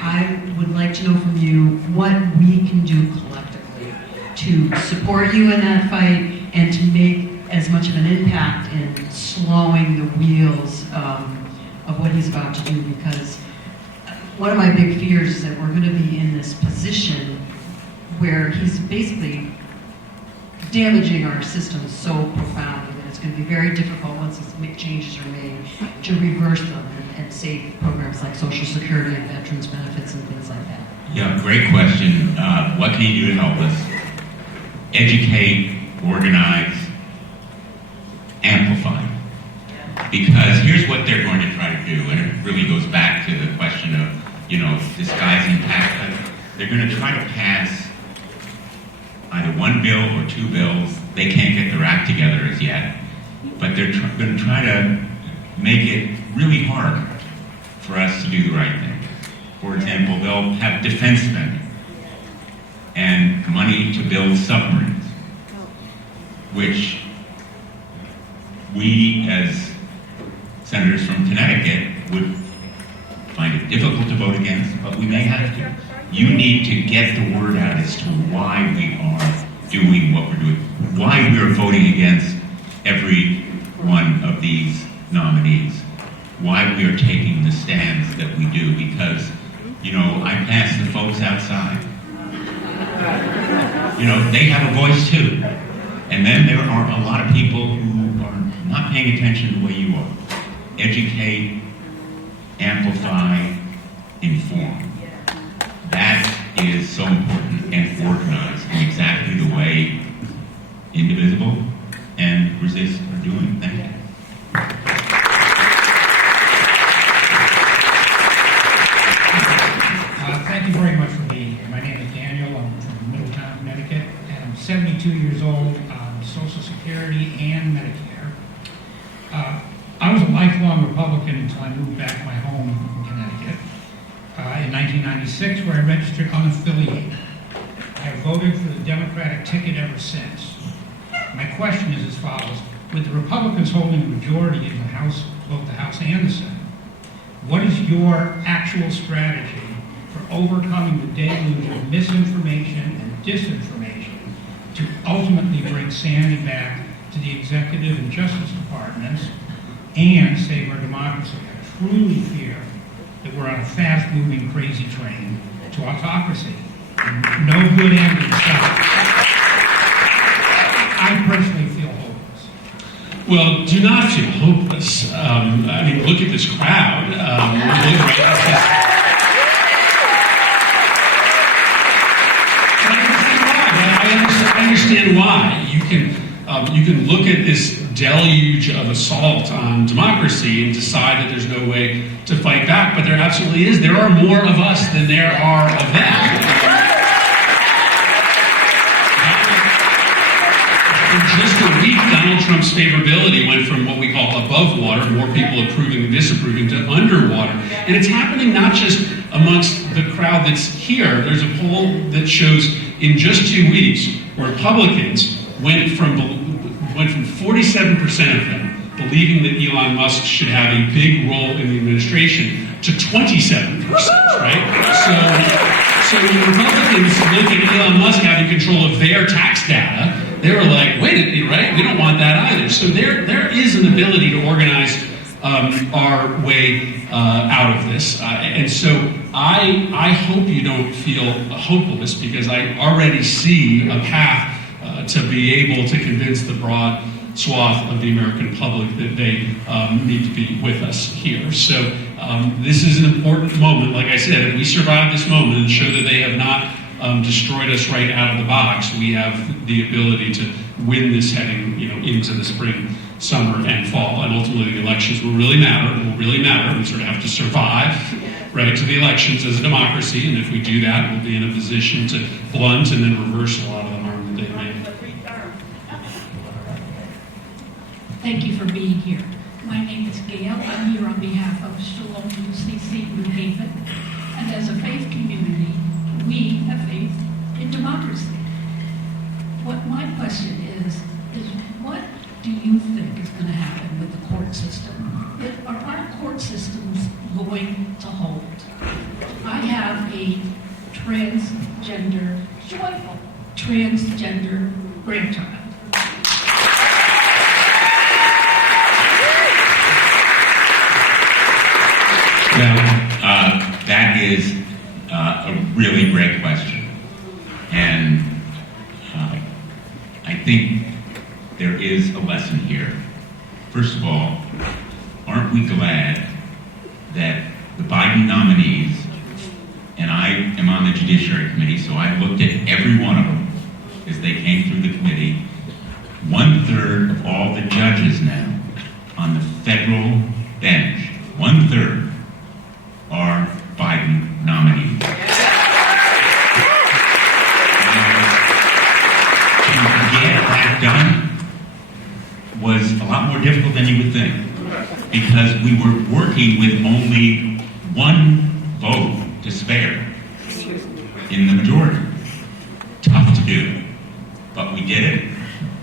I would like to know from you what we can do collectively to support you in that fight and to make as much of an impact in slowing the wheels of what he's about to do, because one of my big fears is that we're going to be in this position where he's basically damaging our system so profoundly that it's going to be very difficult once these changes are made to reverse them and save programs like Social Security and veterans benefits and things like that. Yeah, great question. What can you do to help us? Educate, organize, amplify. Because here's what they're going to try to do, and it really goes back to the question of, disguising tax cuts. They're going to try to pass either one bill or two bills. They can't get their act together as yet, but they're going to try to make it really hard for us to do the right thing. For example, they'll have defense spending and money to build submarines, which we as senators from Connecticut would find it difficult to vote against, but we may have to. You need to get the word out as to why we are doing what we're doing, why we are voting against every one of these nominees, why we are taking the stands that we do, because, I pass the folks outside. They have a voice too. And then there are a lot of people who are not paying attention the way you are. Educate, amplify, inform. That is so important, and organize in exactly the way Indivisible and Resist are doing. Thank you. Thank you very much for being here. My name is Daniel. I'm from Middletown, Connecticut, and I'm 72 years old on Social Security and Medicare. I was a lifelong Republican until I moved back to my home in Connecticut in 1996, where I registered unaffiliated. I have voted for the Democratic ticket ever since. My question is as follows. With the Republicans holding a majority in the House, both the House and the Senate, what is your actual strategy for overcoming the deluge of misinformation and disinformation to ultimately bring sanity back to the executive and justice departments and save our democracy? I truly fear that we're on a fast-moving, crazy train to autocracy. And no good end in sight. I personally feel hopeless. Well, do not feel hopeless. I mean, look at this crowd. I understand why. You can look at this deluge of assault on democracy and decide that there's no way to fight back, but there absolutely is. There are more of us than there are of them. In just a week, Donald Trump's favorability went from what we call above water, more people approving and disapproving, to underwater. And it's happening not just amongst the crowd that's here. There's a poll that shows in just 2 weeks, Republicans went from 47% of them believing that Elon Musk should have a big role in the administration to 27%, right? So when Republicans look at Elon Musk having control of their tax data, they were like, wait a minute, right? We don't want that either. So there is an ability to organize our way out of this. And so I hope you don't feel hopeless, because I already see a path to be able to convince the broad swath of the American public that they need to be with us here. So this is an important moment. Like I said, if we survive this moment and show that they have not destroyed us right out of the box, we have the ability to win this heading, into the spring, summer, and fall. And ultimately, the elections will really matter. It will really matter. We sort of have to survive right to the elections as a democracy, and if we do that, we'll be in a position to blunt and then reverse a lot of the harm that they've made. Thank you for being here. My name is Gail. I'm here on behalf of Shalom UCC New Haven. And as a faith community, we have faith in democracy. What my question is what do you think is going to happen with the court system? Are our court systems going to hold? I have a joyful transgender grandchild. Well, that is a really great question. And I think there is a lesson here. First of all, aren't we glad that the Biden nominees, and I am on the Judiciary Committee, so I looked at every one of them as they came through the committee. 1/3 of all the judges now on the federal bench, 1/3 are Biden nominees. To get that done was a lot more difficult than you would think, because we were working with only one vote to spare in the majority. Tough to do, but we did it,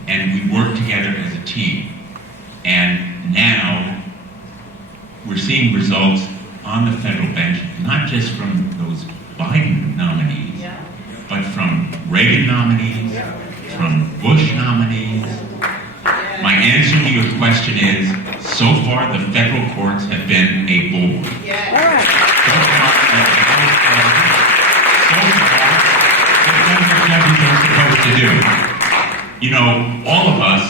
and we worked together as a team. And now we're seeing results on the federal bench, not just from those Biden nominees, but from Reagan nominees, from Bush nominees. My answer to your question is, so far the federal courts have been a bore. So far, they've done what judges are supposed to do. All of us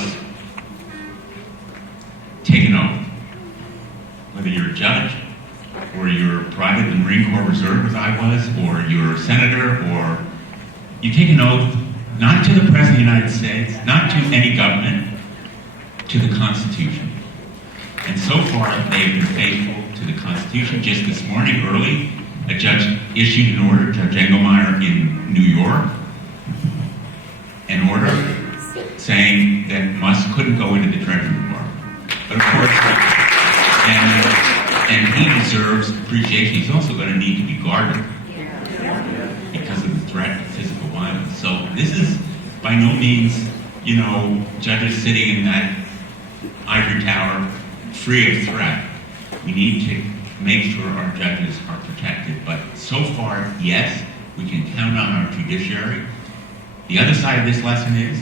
private in the Marine Corps Reserve as I was, or you're a senator, or you take an oath not to the President of the United States, not to any government, to the Constitution. And so far, they've been faithful to the Constitution. Just this morning, early, a judge issued an order, Judge Engelmeyer in New York, an order saying that Musk couldn't go into the Treasury Department. But of course, and he deserves appreciation. He's also going to need to be guarded because of the threat of physical violence. So this is by no means, judges sitting in that ivory tower free of threat. We need to make sure our judges are protected. But so far, yes, we can count on our judiciary. The other side of this lesson is,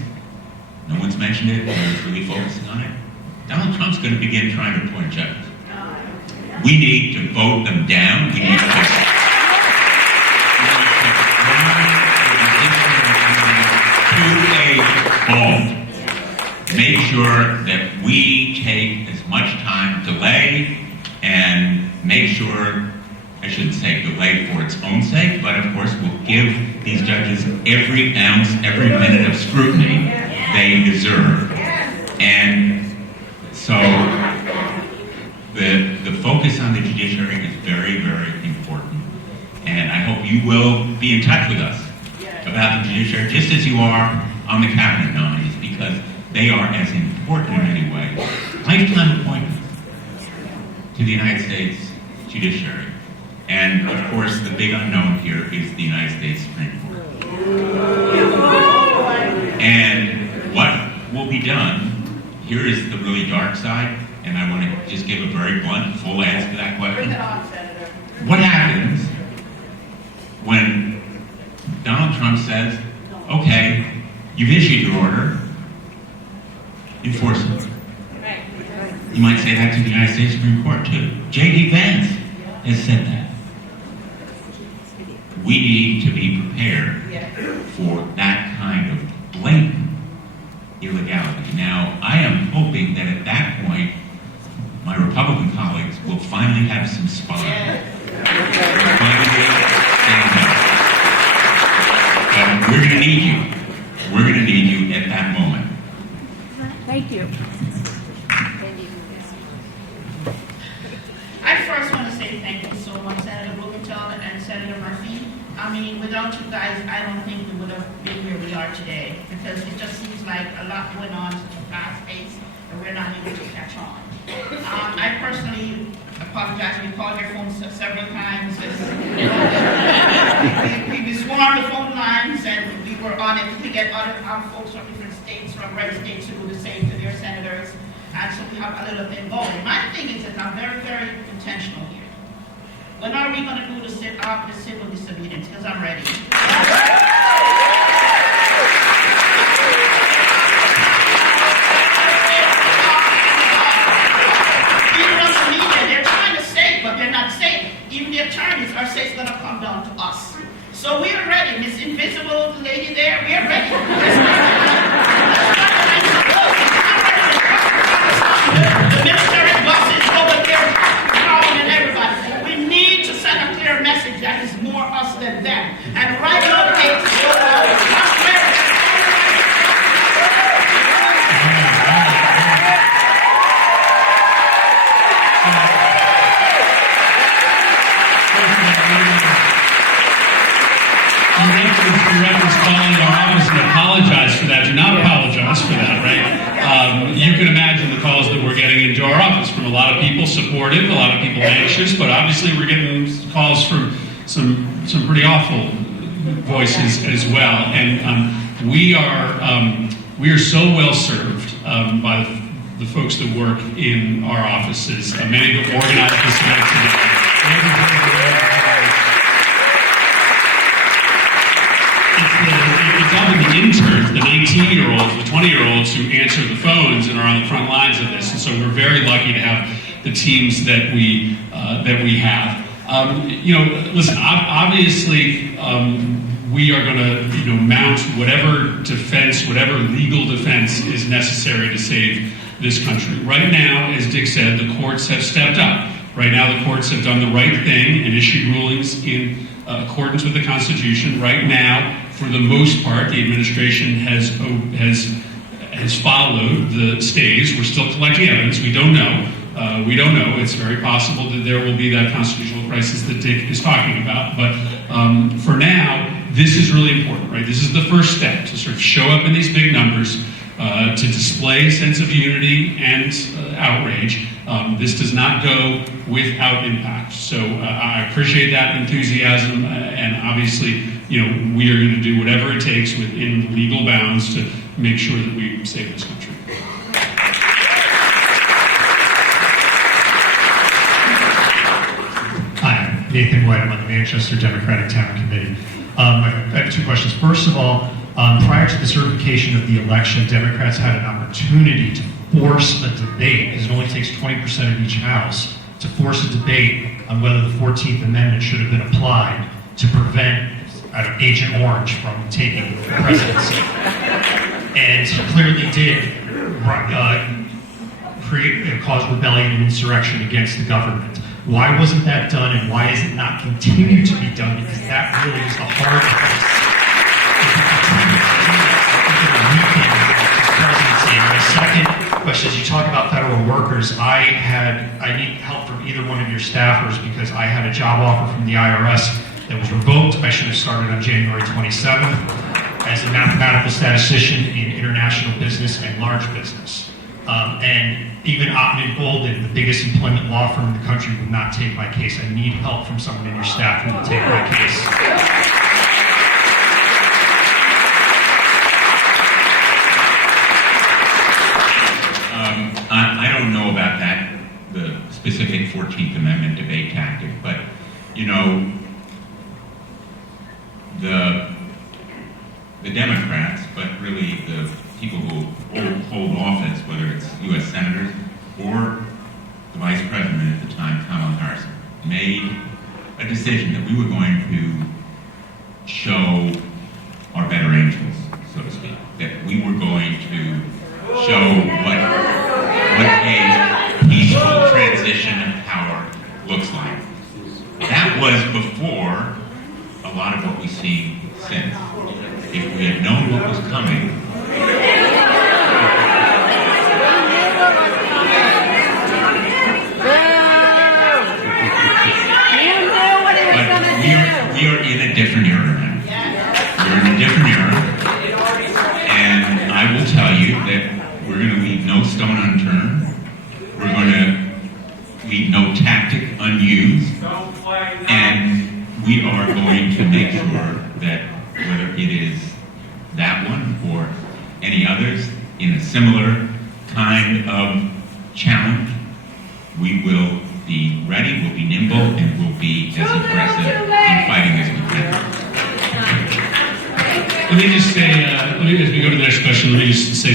no one's mentioned it, no one's really focusing on it. Donald Trump's going to begin trying to appoint judges. We need to vote them down. We need to make sure that we take as much time, delay, and make sure, I shouldn't say delay for its own sake, but of course we'll give these judges every ounce, every minute of scrutiny they deserve. And so the focus on the judiciary is very, very important. And I hope you will be in touch with us about the judiciary, just as you are on the cabinet nominees, because they are as important in many ways. Lifetime appointments to the United States judiciary. And of course, the big unknown here is the United States Supreme Court. And what will be done, here is the really dark side, and I want to just give a very blunt, full answer to that question. What happens when Donald Trump says, okay, you've issued your order, enforce it? You might say that to the United States Supreme Court too. J.D. Vance has said that. We need to be prepared for that kind of blatant illegality. Now, I am hoping that at that point, my Republican colleagues will finally have some spine. Will finally stand up. But we're going to need you. We're going to need you at that moment. Thank you. I first want to say thank you so much, Senator Blumenthal and Senator Murphy. I mean, without you guys, I don't think we would have been where we are today, because it just seems like a lot going on at a fast pace, and we're not able to catch on. I personally apologize. We called your phone several times. We swarmed the phone lines, and we were on it. We get other folks from different states, from red states, to do the same to their senators. And so we have a little thing going. My thing is that I'm very, very intentional here. When are we going to do the civil disobedience? Because I'm ready. Even on the media, they're trying to say, but they're not saying. Even the attorneys are saying it's going to come down to us. So we are ready. Miss Invisible lady there, we are ready. The military buses over there, and everybody. We need to send a clear message that is more us than them. And right now, the case is so apologize for that. Do not apologize for that, right? You can imagine the calls that we're getting into our office from a lot of people supportive, a lot of people anxious, but obviously we're getting calls from some pretty awful voices as well. And we are so well served by the folks that work in our offices. Many of them organized this event today. It's often the interns, the 19-year-olds, the 20-year-olds who answer the phones and are on the front lines of this. And so we're very lucky to have the teams that we have. Listen, obviously, we are going to mount whatever defense, whatever legal defense is necessary to save this country. Right now, as Dick said, the courts have stepped up. Right now, the courts have done the right thing and issued rulings in accordance with the Constitution. Right now, for the most part, the administration has followed the stays. We're still collecting evidence. We don't know. It's very possible that there will be that constitutional crisis that Dick is talking about. But for now, this is really important, right? This is the first step to sort of show up in these big numbers, to display a sense of unity and outrage. This does not go without impact. So I appreciate that enthusiasm, and obviously, we are going to do whatever it takes within legal bounds to make sure that we save this country. Hi, Nathan White. I'm on the Manchester Democratic Town Committee. I have two questions. First of all, prior to the certification of the election, Democrats had an opportunity to force a debate, because it only takes 20% of each house, to force a debate on whether the 14th Amendment should have been applied to prevent Agent Orange from taking the presidency. And clearly did cause rebellion and insurrection against the government. Why wasn't that done, and why is it not continued to be done? Because that really is the heart of this. And my second question is, you talk about federal workers. I need help from either one of your staffers, because I had a job offer from the IRS that was revoked. I should have started on January 27th as a mathematical statistician in international business and large business. And even Ottman Golden, the biggest employment law firm in the country, will not take my case. I need help from someone in your staff who will take my case. I don't know about that, the specific 14th Amendment debate tactic, but, the Democrats, but really the people who hold office, whether it's U.S. senators or the Vice President at the time, Kamala Harris, made a decision that we were going to show our better angels, so to speak, that we were going to show what a peaceful transition of power looks like. That was before a lot of what we see since. If we had known what was coming, we are in a different era now. We're in a different era, and I will tell you that we're going to leave no stone unturned. We're going to leave no tactic unused, and we are going to make sure that whether it is that one or any others in a similar kind of challenge, we will be ready, we'll be nimble, and we'll be as aggressive in fighting as we can. Let me just say, as we go to the next question, let me just say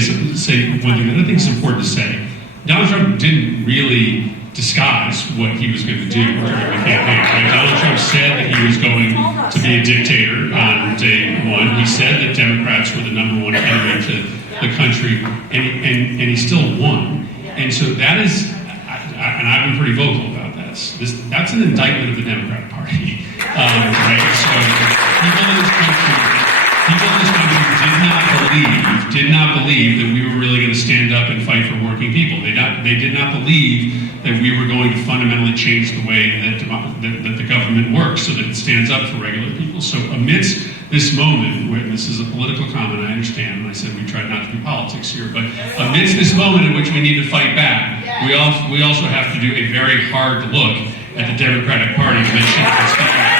one thing that I think is important to say. Donald Trump didn't really disguise what he was going to do during the campaign. Right? Donald Trump said that he was going to be a dictator on day one. He said that Democrats were the number one enemy to the country, and he still won. And so that is, and I've been pretty vocal about this. That's an indictment of the Democratic Party, right? So people in this country did not believe that we were really going to stand up and fight for working people. They did not believe that we were going to fundamentally change the way that the government works so that it stands up for regular people. So amidst this moment, where this is a political comment, I understand, and I said we tried not to do politics here, but amidst this moment in which we need to fight back, we also have to do a very hard look at the Democratic Party and make sure it's speaking.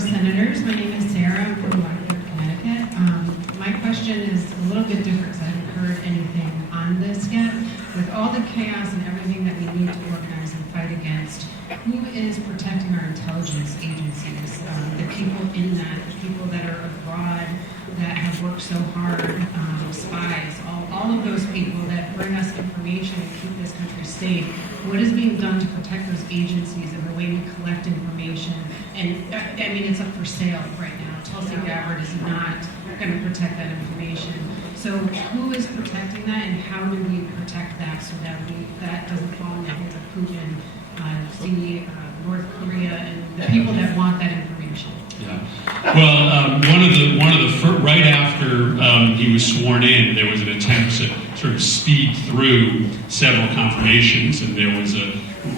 Senators, my name is Sarah. I'm from Hartford, Connecticut. My question is a little bit different because I haven't heard anything on this yet. With all the chaos and everything that we need to organize and fight against, who is protecting our intelligence agencies, the people in that, the people that are abroad that have worked so hard, spies, all of those people that bring us information and keep this country safe. What is being done to protect those agencies and the way we collect information? And I mean, it's up for sale right now. Tulsi Gabbard is not going to protect that information. So who is protecting that, and how do we protect that so that that doesn't fall in the hands of Putin, North Korea, and the people that want that information? Yeah. Well, right after he was sworn in, there was an attempt to sort of speed through several confirmations, and there was a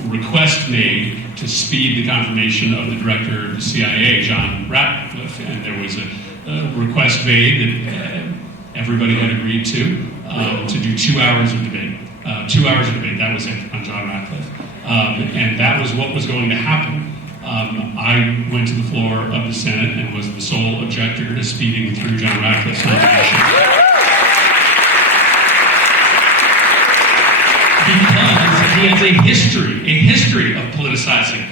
request made to speed the confirmation of the director of the CIA, John Ratcliffe, and there was a request made that everybody had agreed to do 2 hours of debate. 2 hours of debate, that was it, on John Ratcliffe. And that was what was going to happen. I went to the floor of the Senate and was the sole objector to speeding through John Ratcliffe's nomination. Because he has a history of politicizing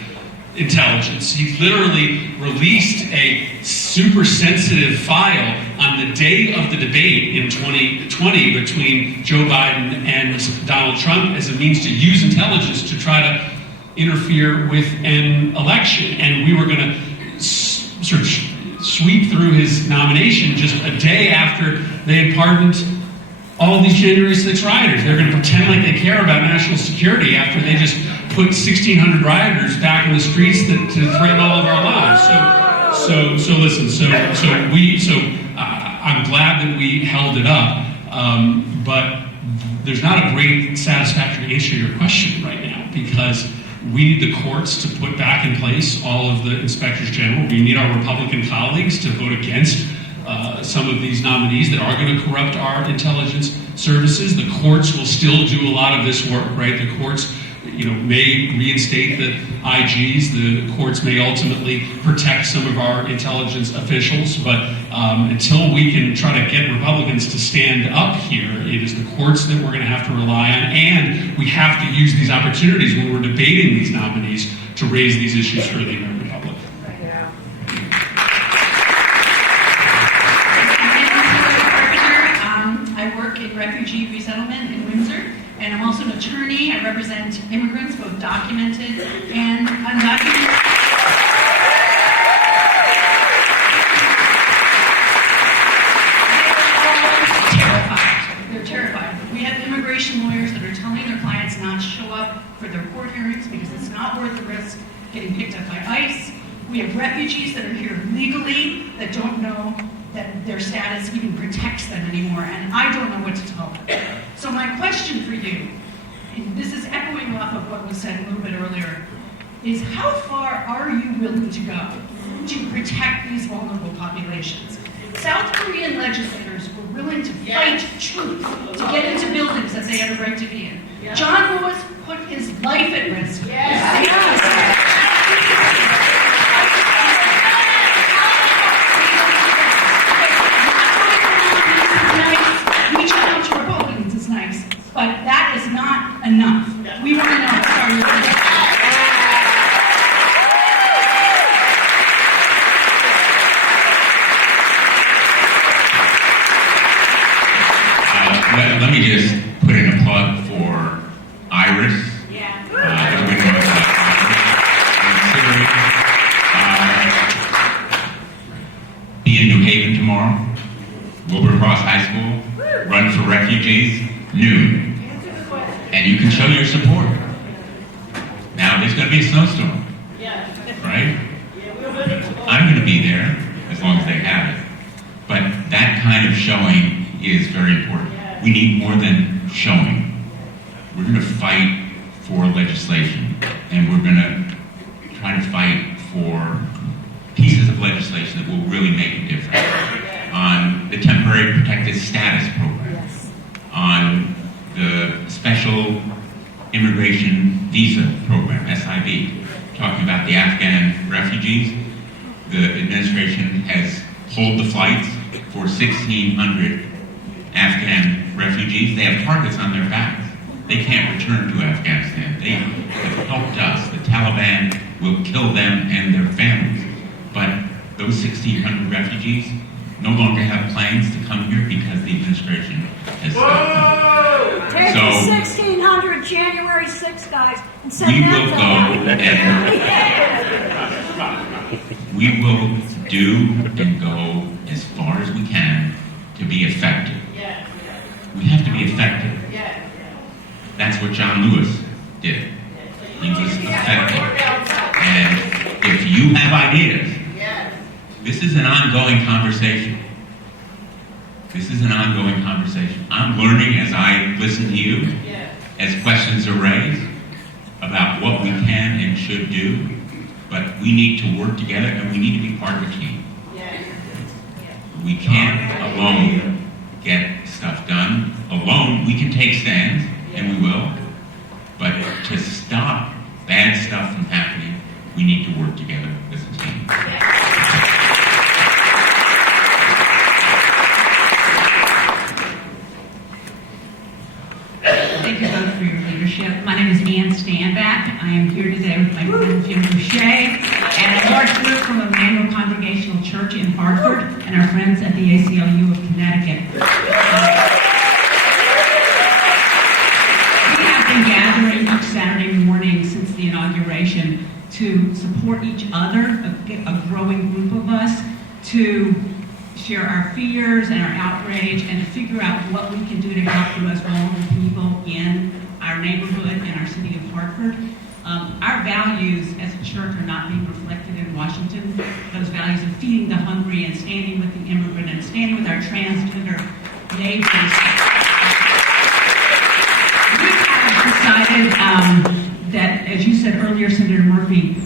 intelligence. He literally released a super sensitive file on the day of the debate in 2020 between Joe Biden and Donald Trump as a means to use intelligence to try to interfere with an election. And we were going to sort of sweep through his nomination just a day after they had pardoned all these January 6 rioters. They're going to pretend like they care about national security after they just put 1,600 rioters back in the streets to threaten all of our lives. So listen. I'm glad that we held it up, but there's not a great satisfactory answer to your question right now, because we need the courts to put back in place all of the inspectors general. We need our Republican colleagues to vote against some of these nominees that are going to corrupt our intelligence services. The courts will still do a lot of this work, right? The courts, may reinstate the IGs. The courts may ultimately protect some of our intelligence officials, but until we can try to get Republicans to stand up here, it is the courts that we're going to have to rely on, and we have to use these opportunities when we're debating these nominees to raise these issues for the American public. I work in refugee resettlement in Windsor, and I'm also an attorney. I represent immigrants, both documented and undocumented. They're terrified. We have immigration lawyers that are telling their clients not to show up for their court hearings because it's not worth the risk getting picked up by ICE. We have refugees that are here legally that don't know that their status even protects them anymore, and I don't know what to tell them. So my question for you, and this is echoing off of what was said a little bit earlier, is how far are you willing to go to protect these vulnerable populations? South Korean legislators were willing to fight truth to get into buildings that they had a right to be in. John Lewis put his life at risk. But that is not enough. We want to know, Let me just put in a plug for Iris. Everybody knows about Iris. Be in New Haven tomorrow. Wilbercross High School. Run for Refugees. Noon. And you can show your support. Now, there's going to be a snowstorm. Right? I'm going to be there as long as they have it. But that kind of showing is very important. We need more than showing. We're going to fight for legislation, and we're going to try to fight for pieces of legislation that will really make a difference. On the Temporary Protected Status Program, on the Special Immigration Visa Program, SIV, talking about the Afghan refugees. The administration has pulled the flights for 1,600 Afghan refugees. They have targets on their backs. They can't return to Afghanistan. They have helped us. The Taliban will kill them and their families. But those 1,600 refugees no longer have planes to come here because the administration has stopped them. Take So, the 1600 January 6th, guys, and send we them will go and we will do and go as far as we can to be effective. We have to be effective. That's what John Lewis did. He was effective. And if you have ideas, this is an ongoing conversation. This is an ongoing conversation. I'm learning as I listen to you, as questions are raised about what we can and should do, but we need to work together and we need to be part of a team. We can't alone get stuff done. Alone, we can take stands, and we will, but to stop bad stuff from happening, we need to work together as a team. Thank you both for your leadership. My name is Ann Standback. I am here today with my friend Jim Boucher and a large group from Emmanuel Congregational Church in Hartford and our friends at the ACLU of Connecticut. We have been gathering each Saturday morning since the inauguration to support each other, a growing group of us, to share our fears and our outrage and to figure out what we can do to help the most vulnerable people in our neighborhood and our city of Hartford. Our values as a church are not being reflected in Washington. Those values of feeding the hungry and standing with the immigrant and standing with our transgender neighbors. We have decided that, as you said earlier, Senator Murphy,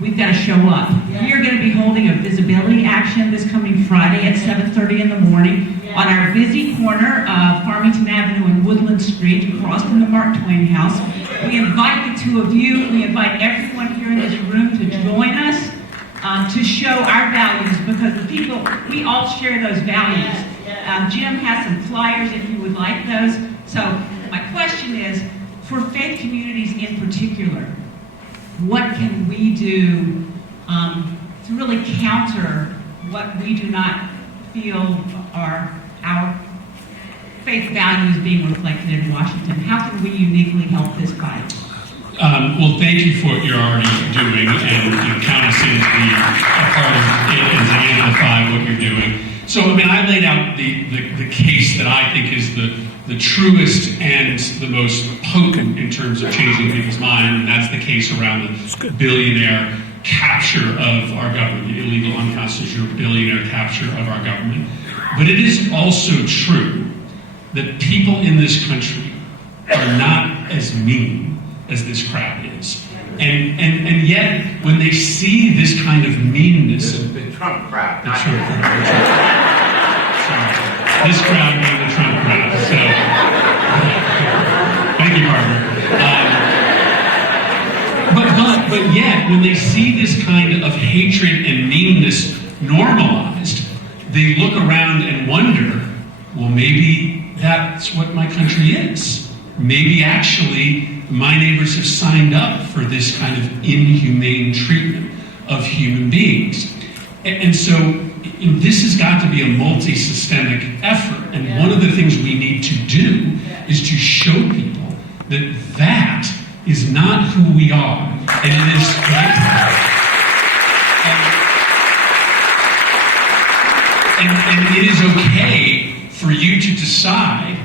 we've got to show up. We are going to be holding a visibility action this coming Friday at 7:30 in the morning on our busy corner of Farmington Avenue and Woodland Street, across from the Mark Twain House. We invite the two of you, we invite everyone here in this room to join us to show our values, because the people, we all share those values. Jim has some flyers if you would like those. So my question is, for faith communities in particular, what can we do to really counter what we do not feel are our faith values being reflected in Washington? How can we uniquely help this fight? Well, thank you for what you're already doing, and count us in to be a part of it and to amplify what you're doing. So, I mean, I laid out the case that I think is the truest and the most potent in terms of changing people's mind, and that's the case around the billionaire capture of our government, the illegal, unconstitutional billionaire capture of our government. But it is also true that people in this country are not as mean as this crowd is. And yet, when they see this kind of meanness... The Trump crowd. The Trump crowd. Sorry. This crowd being the Trump crowd. So, thank you, Barbara. But yet, when they see this kind of hatred and meanness normalized, they look around and wonder, well, maybe that's what my country is. Maybe actually my neighbors have signed up for this kind of inhumane treatment of human beings. And so this has got to be a multi-systemic effort. And one of the things we need to do is to show people that that is not who we are. And it is and it is okay for you to decide,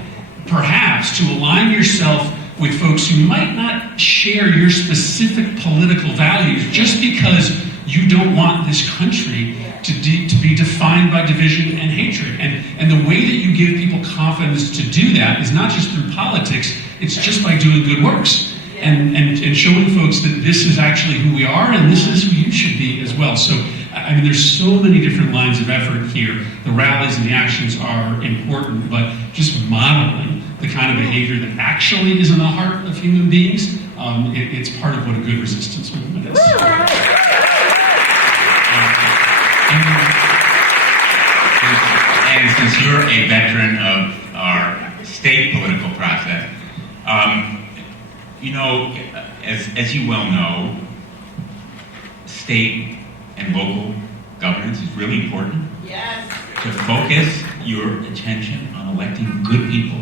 perhaps, to align yourself with folks who might not share your specific political values just because you don't want this country to be defined by division and hatred. And the way that you give people confidence to do that is not just through politics, it's just by doing good works and showing folks that this is actually who we are and this is who you should be as well. So, I mean, there's so many different lines of effort here. The rallies and the actions are important, but just modeling the kind of behavior that actually is in the heart of human beings, it's part of what a good resistance movement is. And since you're a veteran of our state political process, you know, as you well know, state and local governance is really important. Yes. to focus your attention on electing good people.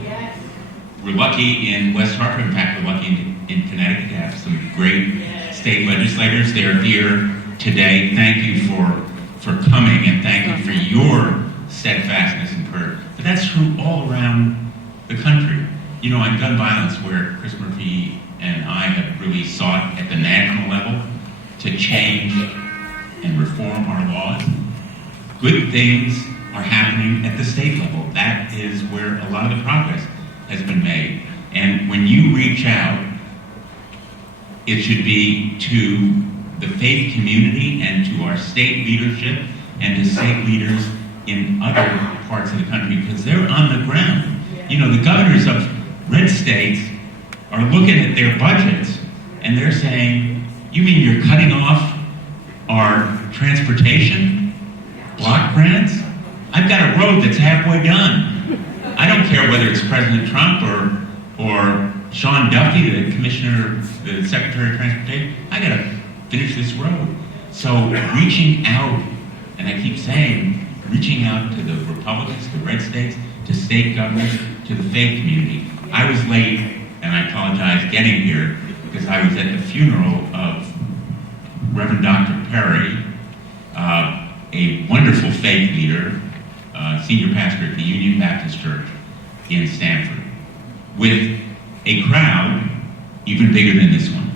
We're lucky in West Hartford, in fact, we're lucky in Connecticut to have some great state legislators. They're here today. Thank you for coming, and thank you for your steadfastness and courage. But that's true all around the country. You know, on gun violence, where Chris Murphy and I have really sought at the national level to change and reform our laws, good things are happening at the state level. That is where a lot of the progress has been made. And when you reach out, it should be to the faith community and to our state leadership and to state leaders in other parts of the country, because they're on the ground. You know, the governors of red states are looking at their budgets and they're saying, you mean you're cutting off our transportation block grants? I've got a road that's halfway done. I don't care whether it's President Trump or Sean Duffy, the commissioner, the Secretary of Transportation. I got to finish this road. So reaching out, and I keep saying, reaching out to the Republicans, the red states, to state governments, to the faith community. I was late, and I apologize, getting here because I was at the funeral of Reverend Dr. Perry, a wonderful faith leader, senior pastor at the Union Baptist Church in Stamford, with a crowd even bigger than this one.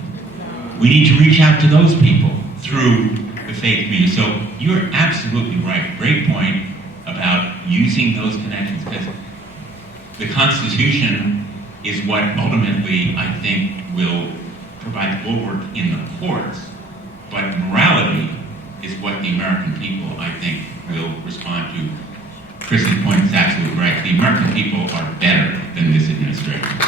We need to reach out to those people through the faith community. So you're absolutely right. Great point about using those connections, because the Constitution is what ultimately, I think, will provide bulwark in the courts, but morality is what the American people, I think, will respond to. Chris's point is absolutely right. The American people are better than this administration.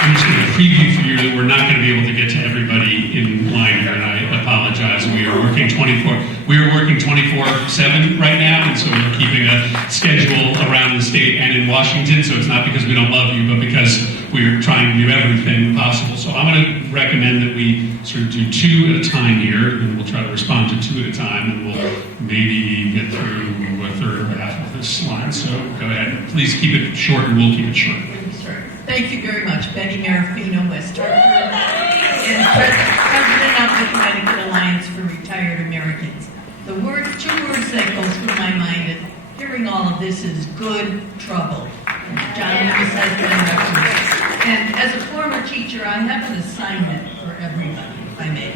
I'm just going to preview for you that we're not going to be able to get to everybody in line here, and I apologize. We are working 24/7 right now, and so we're keeping a schedule around the state and in Washington. So it's not because we don't love you, but because we're trying to do everything possible. So I'm going to recommend that we sort of do two at a time here, and we'll try to respond to two at a time, and we'll maybe get through a third or half of this line. So go ahead. Please keep it short, and we'll keep it short. Thank you very much. Betty Marafino, West Hartford, and President of the Connecticut Alliance for Retired Americans. Two words that go through my mind and hearing all of this is good trouble. John Lewis has been referenced. And as a former teacher, I have an assignment for everybody, if I may.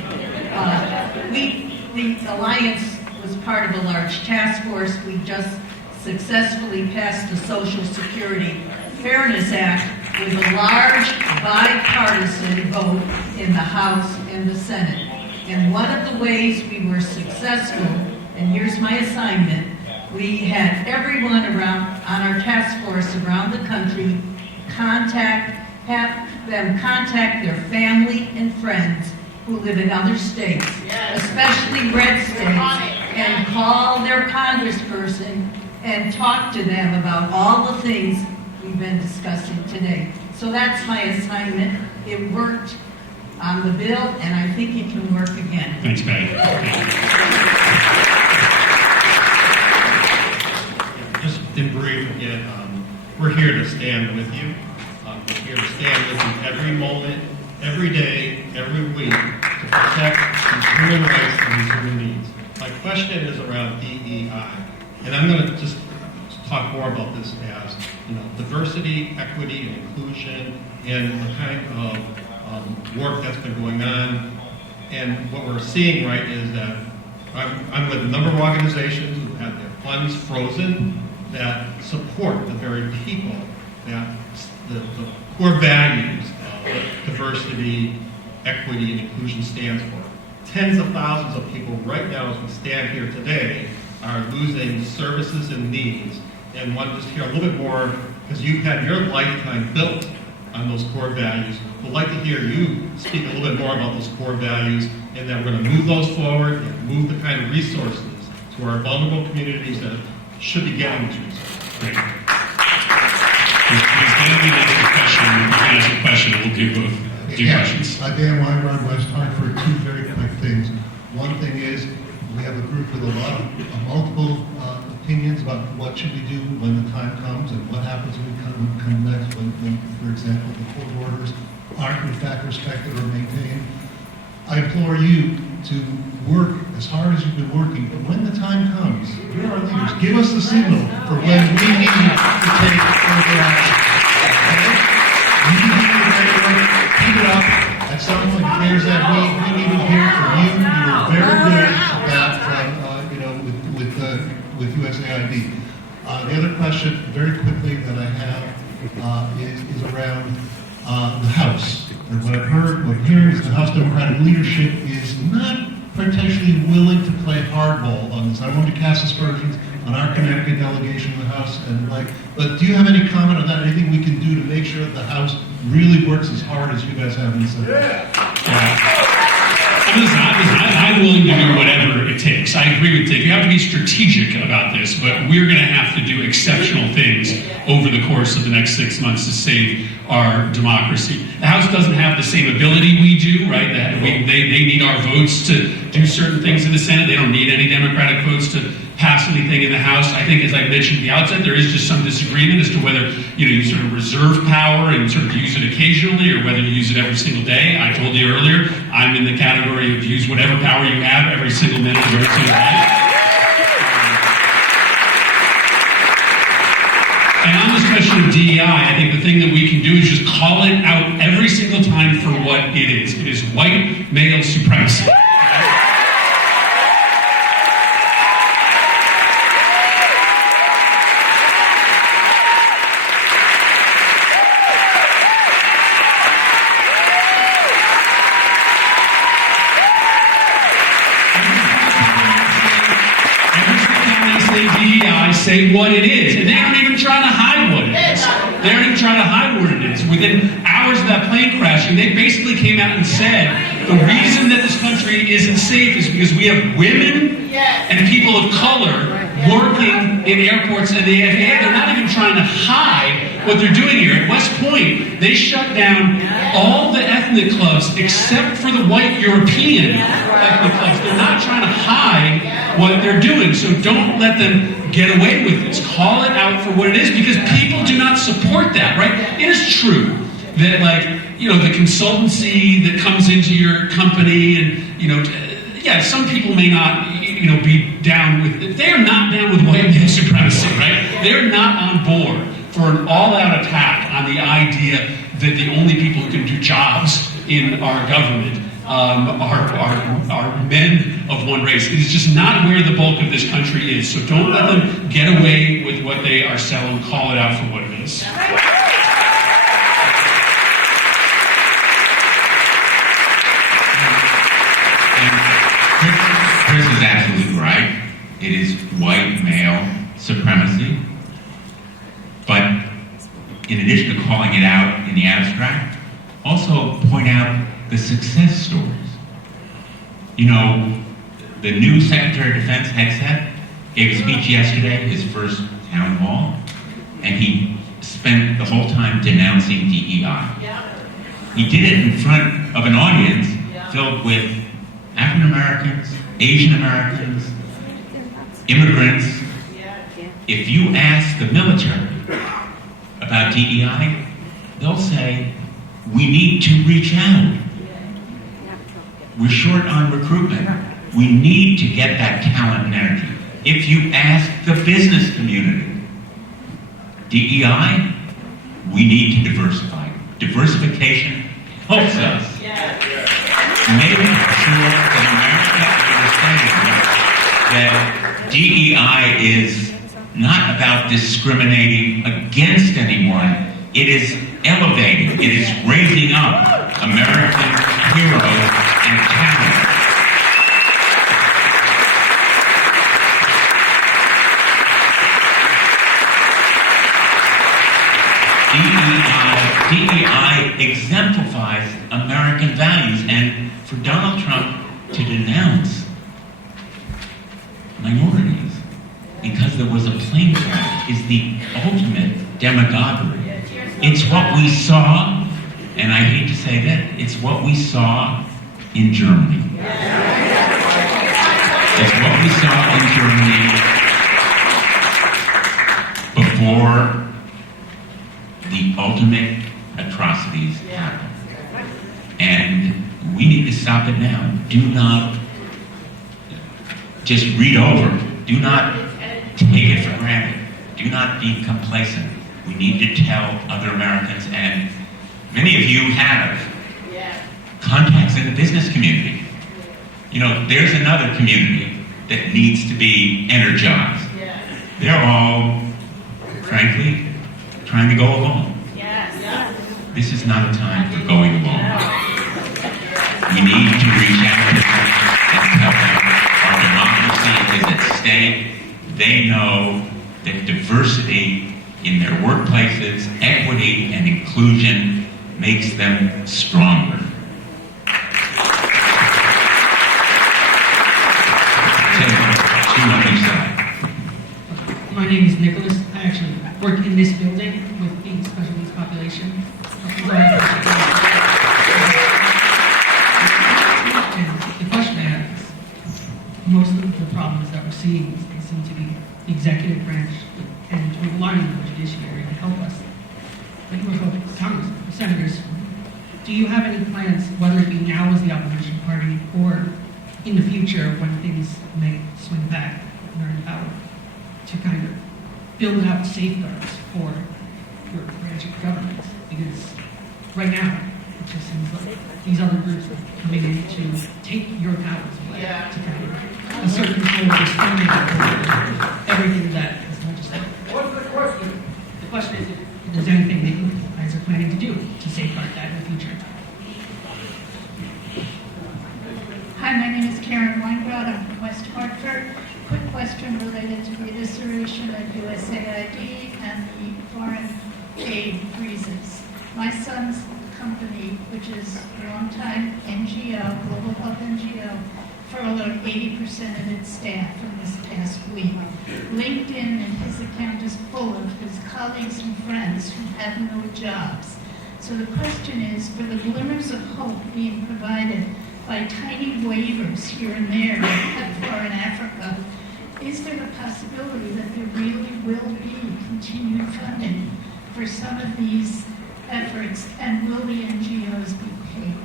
The Alliance was part of a large task force. We just successfully passed the Social Security Fairness Act with a large bipartisan vote in the House and the Senate. And one of the ways we were successful, and here's my assignment, we had everyone around on our task force around the country have them contact their family and friends who live in other states, especially red states, and call their congressperson and talk to them about all the things we've been discussing today. So that's my assignment. It worked on the bill, and I think it can work again. Thanks, Patty. Just in brief, again, we're here to stand with you. We're here to stand with you every moment, every day, every week to protect these human rights and these human needs. My question is around DEI, and I'm going to just talk more about this as diversity, equity, and inclusion, and the kind of work that's been going on. And what we're seeing, right, is that I'm with a number of organizations who have their funds frozen that support the very people that the core values of diversity, equity, and inclusion stands for. Tens of thousands of people right now, as we stand here today, are losing services and needs. And want to just hear a little bit more, because you've had your lifetime built on those core values. We'd like to hear you speak a little bit more about those core values, and that we're going to move those forward and move the kind of resources to our vulnerable communities that should be getting these resources. Great. There's going to be another question and you can ask a question, and we'll do both. Do questions. Dan Weinberg, West Hartford. Two very quick things. One thing is, we have a group with a lot of multiple opinions about what should we do when the time comes and what happens when we come next when, for example, the court orders aren't in fact respected or maintained. I implore you to work as hard as you've been working, but when the time comes, you're our leaders. Give us the signal for when we need to take further action. Okay? You can do your great work. Keep it up. At some point, if there's that need, we need to hear from you. You were very good at that, with USAID. The other question, very quickly, that I have is around the House. And what I've heard, what I'm hearing is the House Democratic leadership is not potentially willing to play hardball on this. I don't want to cast aspersions on our Connecticut delegation in the House and but do you have any comment on that? Anything we can do to make sure that the House really works as hard as you guys have in the Senate? I'm willing to do whatever it takes. I agree with Dave. You have to be strategic about this, but we're going to have to do exceptional things over the course of the next 6 months to save our democracy. The House doesn't have the same ability we do, right? They need our votes to do certain things in the Senate. They don't need any Democratic votes to pass anything in the House. I think, as I mentioned at the outset, there is just some disagreement as to whether you sort of reserve power and sort of use it occasionally or whether you use it every single day. I told you earlier, I'm in the category of use whatever power you have every single minute of every single day. And on this question of DEI, I think the thing that we can do is just call it out every single time for what it is. It is white male supremacy. Say what it is, and they aren't even trying to hide what it is. They aren't even trying to hide what it is. Within hours of that plane crashing, they basically came out and said the reason that this country isn't safe is because we have women and people of color working in airports and the FAA. They're not even trying to hide what they're doing here. At West Point, they shut down all the ethnic clubs except for the white European ethnic clubs. They're not trying to hide what they're doing, so don't let them get away with this. Call it out for what it is, because people do not support that, right? It is true that, the consultancy that comes into your company and, some people may not, be down with, they are not down with white male supremacy, right? They're not on board for an all-out attack on the idea that the only people who can do jobs in our government are men of one race. It is just not where the bulk of this country is. So don't let them get away with what they are selling. Call it out for what it is. Chris is absolutely right. It is white male supremacy. But in addition to calling it out in the abstract, also point out the success stories. The new Secretary of Defense, Hegseth, gave a speech yesterday, his first town hall, and he spent the whole time denouncing DEI. He did it in front of an audience filled with African Americans, Asian Americans, immigrants. If you ask the military about DEI, they'll say, we need to reach out. We're short on recruitment. We need to get that talent and energy. If you ask the business community, DEI, we need to diversify. Diversification helps us make sure that America understands that DEI is not about discriminating against anyone. It is elevating, it is raising up American heroes and talent. DEI exemplifies American values, and for Donald Trump to denounce minorities because there was a plane crash is the ultimate demagoguery. It's what we saw, and I hate to say that, it's what we saw in Germany. It's what we saw in Germany before the ultimate atrocities happened. And we need to stop it now. Do not just read over. Do not take it for granted. Do not be complacent. We need to tell other Americans, and many of you have contacts in the business community. You know, there's another community that needs to be energized. They're all, frankly, trying to go alone. This is not a time for going alone. We need to reach out to them and tell them our democracy is at stake. They know that diversity in their workplaces, equity and inclusion makes them stronger. My name is Nicholas. I actually work in this building with the special needs population. And the question I have is, most of the problems that we're seeing, they seem to be the executive branch and relying on the judiciary to help us. But you were focused, Congress, senators, do you have any plans, whether it be now as the opposition party or in the future when things may swing back and are in power, to kind of build out safeguards for your branch of government? Because right now, it just seems like these other groups are coming in to take your powers away, to kind of assert control of spending over everything that is legislated. What's the question? The question is if there's anything that you guys are planning to do to safeguard that in the future. Hi, my name is Karen Weinbrod. I'm from West Hartford. Quick question related to the evisceration of USAID and the foreign aid freezes. My son's company, which is a long-time NGO, Global Health NGO, furloughed 80% of its staff from this past week. LinkedIn and his account is full of his colleagues and friends who have no jobs. So the question is, for the glimmers of hope being provided by tiny waivers here and there, like PEPFAR in Africa, is there a possibility that there really will be continued funding for some of these efforts, and will the NGOs be paid?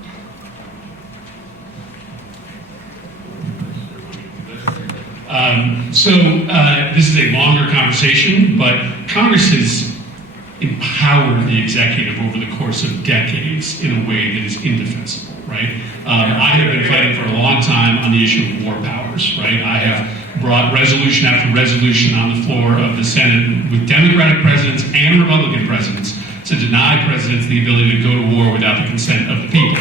This is a longer conversation, but Congress has empowered the executive over the course of decades in a way that is indefensible, right? I have been fighting for a long time on the issue of war powers, right? I have brought resolution after resolution on the floor of the Senate with Democratic presidents and Republican presidents to deny presidents the ability to go to war without the consent of the people.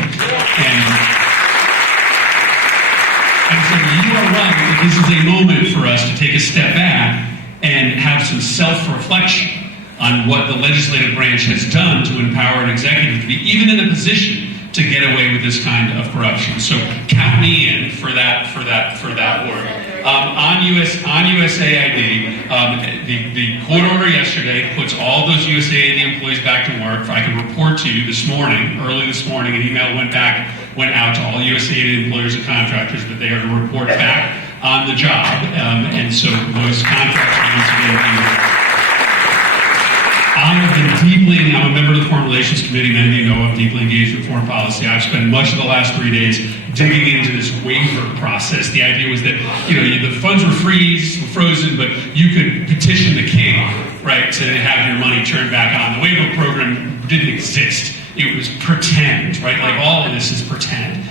And so you are right that this is a moment for us to take a step back and have some self-reflection on what the legislative branch has done to empower an executive to be even in a position to get away with this kind of corruption. So count me in for that work. On USAID, the court order yesterday puts all those USAID employees back to work. I can report to you early this morning, an email went out to all USAID employers and contractors that they are to report back on the job. And so those contractors need to be I have been deeply, I'm a member of the Foreign Relations Committee, many of you know I'm deeply engaged with foreign policy. I've spent much of the last 3 days digging into this waiver process. The idea was that, the funds were frozen, but you could petition the king, right, to have your money turned back on. The waiver program didn't exist. It was pretend, right? Like all of this is pretend.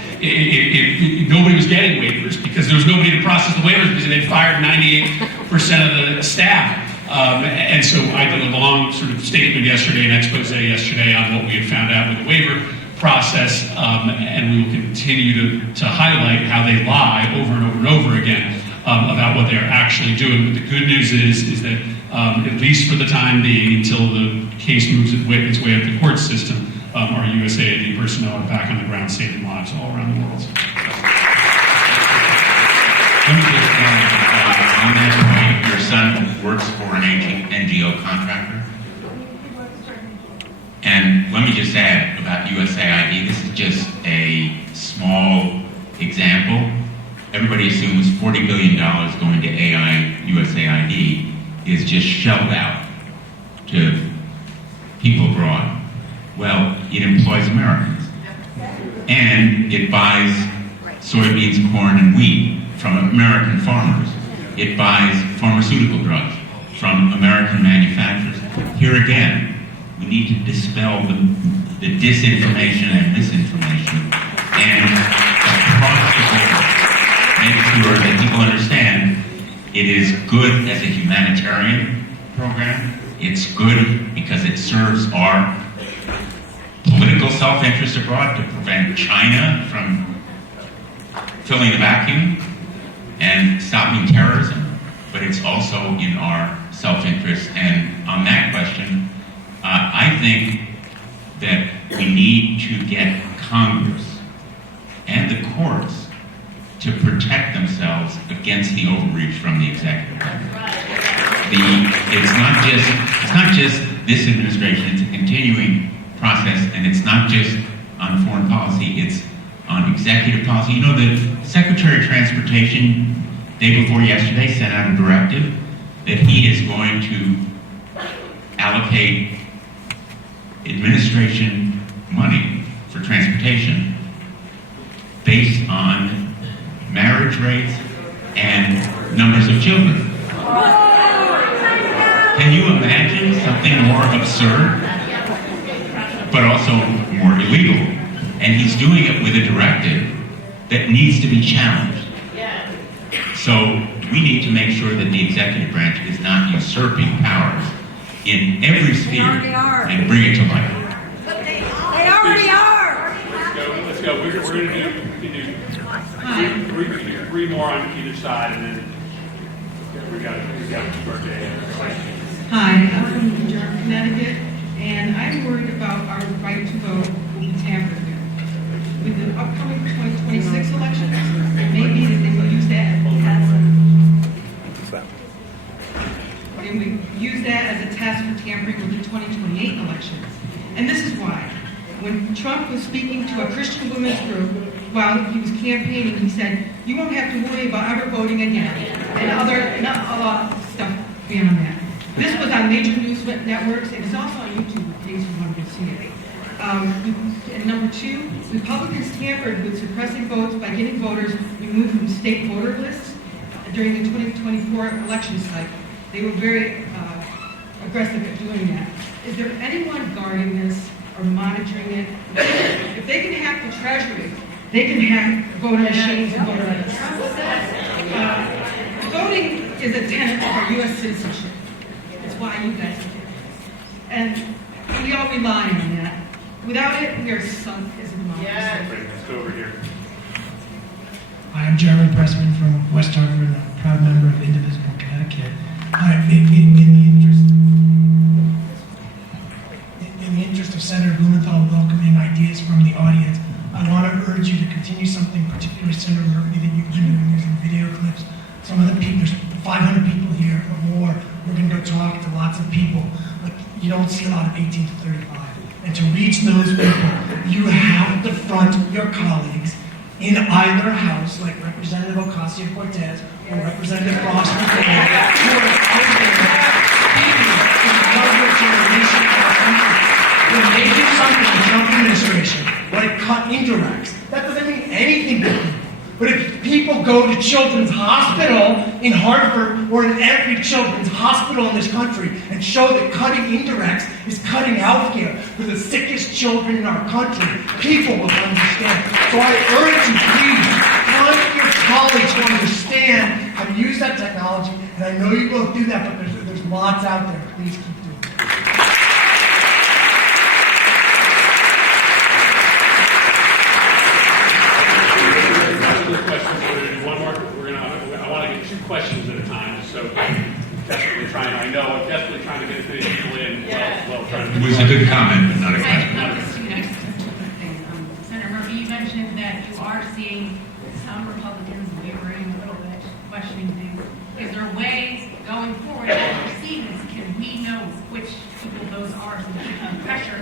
Nobody was getting waivers because there was nobody to process the waivers because they'd fired 98% of the staff. And so I did a long sort of statement yesterday, an expose yesterday on what we had found out with the waiver process, and we will continue to highlight how they lie over and over and over again about what they are actually doing. But the good news is that at least for the time being, until the case moves its way up the court system, our USAID personnel are back on the ground saving lives all around the world. Let me just on that point, your son works for an NGO contractor, just add about USAID. This is just a small example. Everybody assumes $40 billion going to USAID is just shelled out to people abroad. Well, it employs Americans. And it buys soybeans, corn, and wheat from American farmers. It buys pharmaceutical drugs from American manufacturers. Here again, we need to dispel the disinformation and misinformation and across the board make sure that people understand it is good as a humanitarian program. It's good because it serves our political self-interest abroad to prevent China from filling the vacuum and stopping terrorism, but it's also in our self-interest. And on that question, I think that we need to get Congress and the courts to protect themselves against the overreach from the executive. It's not just this administration, it's a continuing process, and it's not just on foreign policy, it's on executive policy. You know, the Secretary of Transportation, day before yesterday, sent out a directive that he is going to allocate administration money for transportation based on marriage rates and numbers of children. Can you imagine something more absurd, but also more illegal? And he's doing it with a directive that needs to be challenged. So we need to make sure that the executive branch is not usurping powers in every sphere and bring it to light. They already are. Let's go. We're going to do three more on either side, and then we got birthday. Hi, I'm from New York, Connecticut, and I'm worried about our right to vote being tampered with. With the upcoming 2026 elections, maybe that they will use that as a test for tampering with the 2028 elections. And this is why. When Trump was speaking to a Christian women's group while he was campaigning, he said, "You won't have to worry about ever voting again," and a lot of stuff beyond that. This was on major news networks, and it's also on YouTube in case you want to see it. And number two, Republicans tampered with suppressing votes by getting voters removed from state voter lists during the 2024 election cycle. They were very aggressive at doing that. Is there anyone guarding this or monitoring it? If they can hack the Treasury, they can hack voter machines and voter lists. Voting is a tenet of our U.S. citizenship. It's why you guys are here. And we all rely on that. Without it, we are sunk as a democracy. Let's go over here. Hi, I'm Jeremy Pressman from West Hartford, and I'm a proud member of Indivisible Connecticut. In the interest of Senator Blumenthal welcoming ideas from the audience, I want to urge you to continue something particularly, Senator Murphy, that you've been doing using video clips. Some of the people, there's 500 people here or more. We're going to go talk to lots of people, but you don't see a lot of 18 to 35. And to reach those people, you have to front your colleagues in either house, like Representative Ocasio-Cortez or Representative Ross McCain, who are out there speaking to the younger generation of our country. When they do something in the Trump administration, like cut indirects, that doesn't mean anything to people. But if people go to Children's Hospital in Hartford or in every children's hospital in this country and show that cutting indirects is cutting health care for the sickest children in our country, people will understand. So I urge you, please, find your colleagues to understand how to use that technology. And I know you both do that, but there's lots out there. Please keep doing it. I want to get two questions at a time, so definitely trying. I know I'm definitely trying to get as many people in. It was a good comment, but not a question. Senator Murphy, you mentioned that you are seeing some Republicans wavering a little bit, questioning things. Is there ways going forward as we see this, can we know which people those are so we can pressure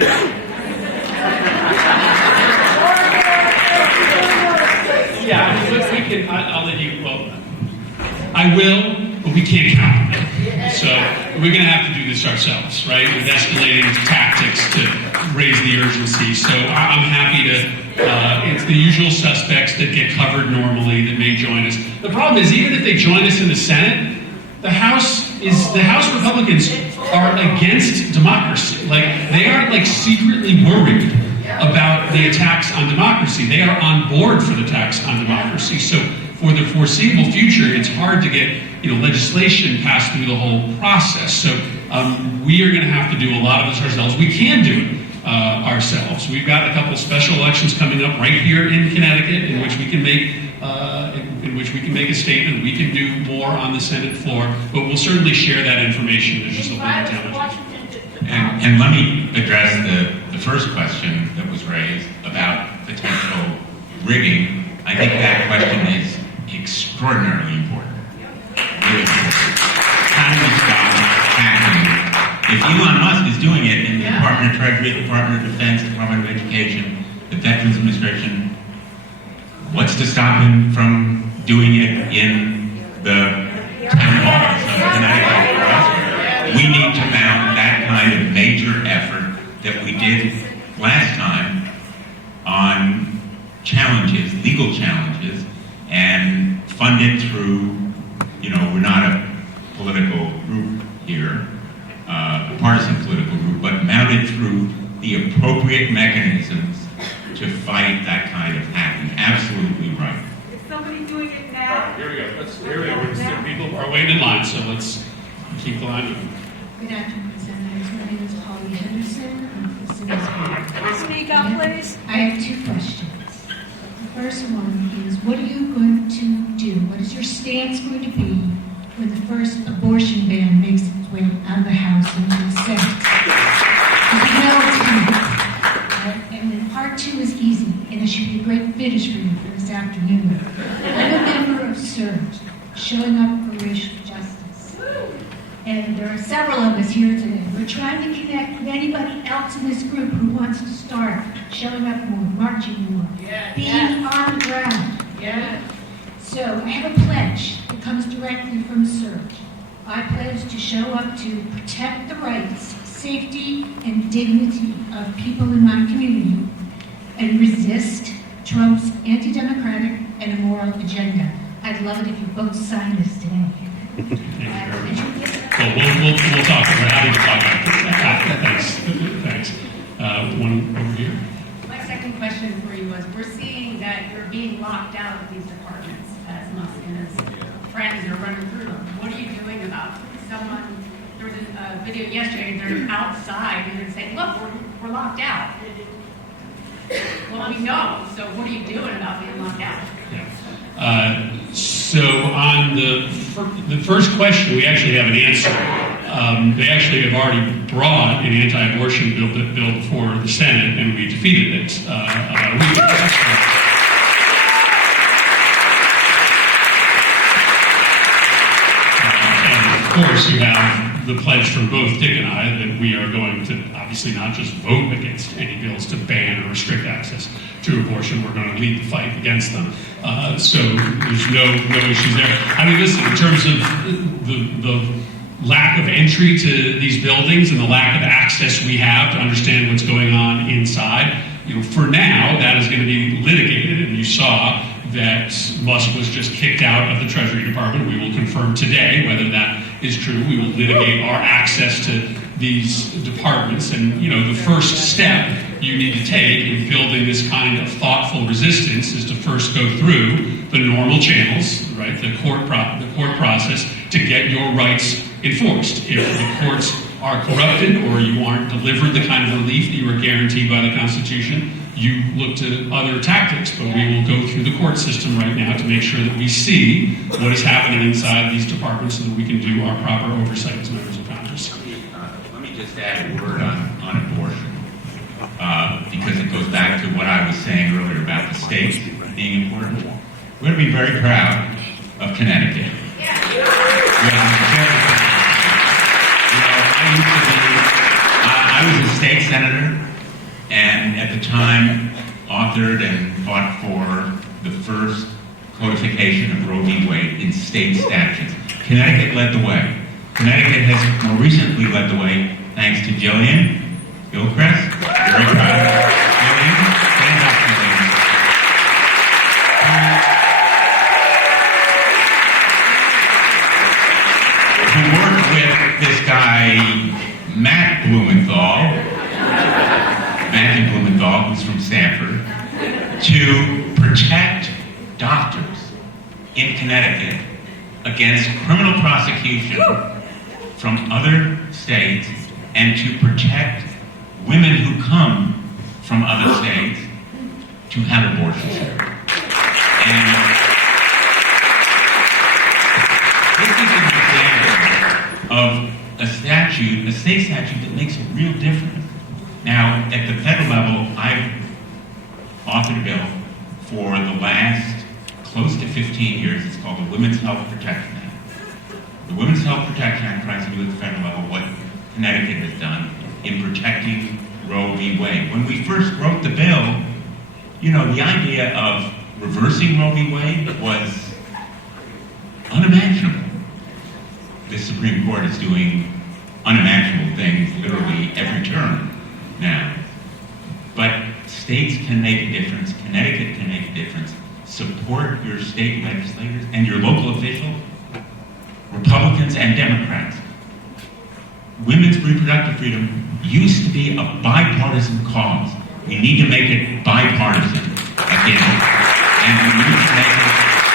Okay, I'll let you, well, I will, but we can't count on it. So we're going to have to do this ourselves, right? With escalating tactics to raise the urgency. So I'm happy to, it's the usual suspects that get covered normally that may join us. The problem is, even if they join us in the Senate, the House Republicans are against democracy. Like, they aren't like secretly worried about the attacks on democracy. They are on board for the attacks on democracy. So for the foreseeable future, it's hard to get legislation passed through the whole process. So we are going to have to do a lot of this ourselves. We can do it ourselves. We've got a couple special elections coming up right here in Connecticut, in which we can make a statement. We can do more on the Senate floor, but we'll certainly share that information. There's just a little challenge. And let me address the first question that was raised about potential rigging. I think that question is extraordinarily important. Really important. How do we stop hacking? If Elon Musk is doing it in the Department of Treasury, the Department of Defense, the Department of Education, the Veterans Administration, what's to stop him from doing it in the town halls of Connecticut or elsewhere? We need to mount that kind of major effort that we did last time on challenges, legal challenges, and fund it through, we're not a political group here, a partisan political group, but mount it through the appropriate mechanisms to fight that kind of hacking. Absolutely right. Is somebody doing it now? Here we go. People are waiting in line, so let's keep the line moving. Good afternoon, Senators. My name is Holly Henderson. I'm from Cities. Speak up, please. I have two questions. The first one is, what are you going to do? What is your stance going to be when the first abortion ban makes its way out of the House and into the Senate? Because you know it's coming. And then part two is easy, and it should be a great finish for you for this afternoon. I'm a member of SURGE, Showing Up for Racial Justice. And there are several of us here today. We're trying to connect with anybody else in this group who wants to start showing up more, marching more, being on the ground. So I have a pledge that comes directly from SURGE. I pledge to show up to protect the rights, safety, and dignity of people in my community and resist Trump's anti-democratic and immoral agenda. I'd love it if you both signed this today. Well, we'll talk about how to talk about this. Thanks. One over here. My second question for you was, we're seeing that you're being locked out of these departments as Musk and his friends are running through them. What are you doing about someone? There was a video yesterday, they're outside and they're saying, look, we're locked out. Well, we know, so what are you doing about being locked out? So on the first question, we actually have an answer. They actually have already brought an anti-abortion bill before the Senate, and we defeated it. And of course, you have the pledge from both Dick and I that we are going to obviously not just vote against any bills to ban or restrict access to abortion. We're going to lead the fight against them. So there's no issues there. I mean, listen, in terms of the lack of entry to these buildings and the lack of access we have to understand what's going on inside, for now, that is going to be litigated. And you saw that Musk was just kicked out of the Treasury Department. We will confirm today whether that is true. We will litigate our access to these departments. And, the first step you need to take in building this kind of thoughtful resistance is to first go through the normal channels, right, the court process, to get your rights enforced. If the courts are corrupted or you aren't delivered the kind of relief that you are guaranteed by the Constitution, you look to other tactics, but we will go through the court system right now to make sure that we see what is happening inside these departments so that we can do our proper oversight as members of Congress. Let me just add a word on abortion, because it goes back to what I was saying earlier about the states being important. We're going to be very proud of Connecticut. I was a state senator, and at the time authored and fought for the first codification of Roe v. Wade in state statutes. Connecticut led the way. Connecticut has more recently led the way thanks to Jillian Gilchrist. Very proud of her. Jillian, stand up, Jillian. Who worked with this guy, Matt Blumenthal, Matthew Blumenthal, who's from Stanford, to protect doctors in Connecticut against criminal prosecution from other states and to protect women who come from other states to have abortions. And this is an example of a state statute that makes a real difference. Now, at the federal level, I've authored a bill for the last close to 15 years. It's called the Women's Health Protection Act. The Women's Health Protection Act tries to do at the federal level what Connecticut has done in protecting Roe v. Wade. When we first wrote the bill, the idea of reversing Roe v. Wade was unimaginable. The Supreme Court is doing unimaginable things literally every term now. But states can make a difference. Connecticut can make a difference. Support your state legislators and your local officials, Republicans and Democrats. Women's reproductive freedom used to be a bipartisan cause. We need to make it bipartisan again. And we need to make it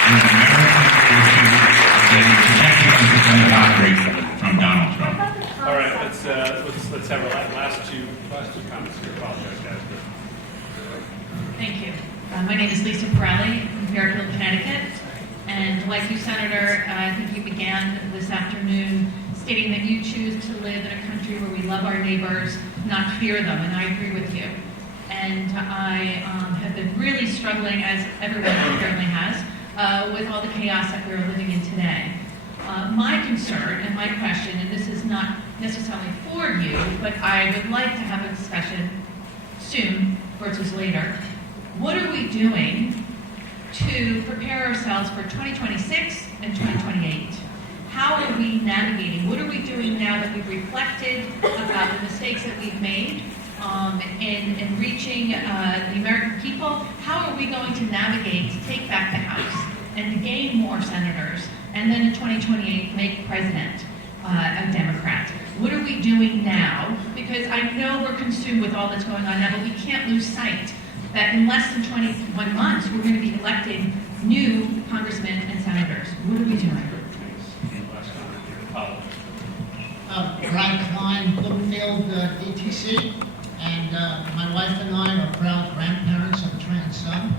an American issue again, protecting us from the lottery from Donald Trump. All right, let's have our last two comments here. Apologize, guys. Thank you. My name is Lisa Pirelli from Fairfield, Connecticut. And like you, Senator, I think you began this afternoon stating that you choose to live in a country where we love our neighbors, not fear them, and I agree with you. And I have been really struggling, as everyone apparently has, with all the chaos that we're living in today. My concern and my question, and this is not necessarily for you, but I would like to have a discussion soon versus later. What are we doing to prepare ourselves for 2026 and 2028? How are we navigating? What are we doing now that we've reflected about the mistakes that we've made in reaching the American people? How are we going to navigate to take back the House and to gain more senators and then in 2028 make president a Democrat? What are we doing now? Because I know we're consumed with all that's going on now, but we can't lose sight that in less than 21 months, we're going to be electing new congressmen and senators. What are we doing? Brad Klein, Bloomfield, DTC, and my wife and I are proud grandparents of a grandson.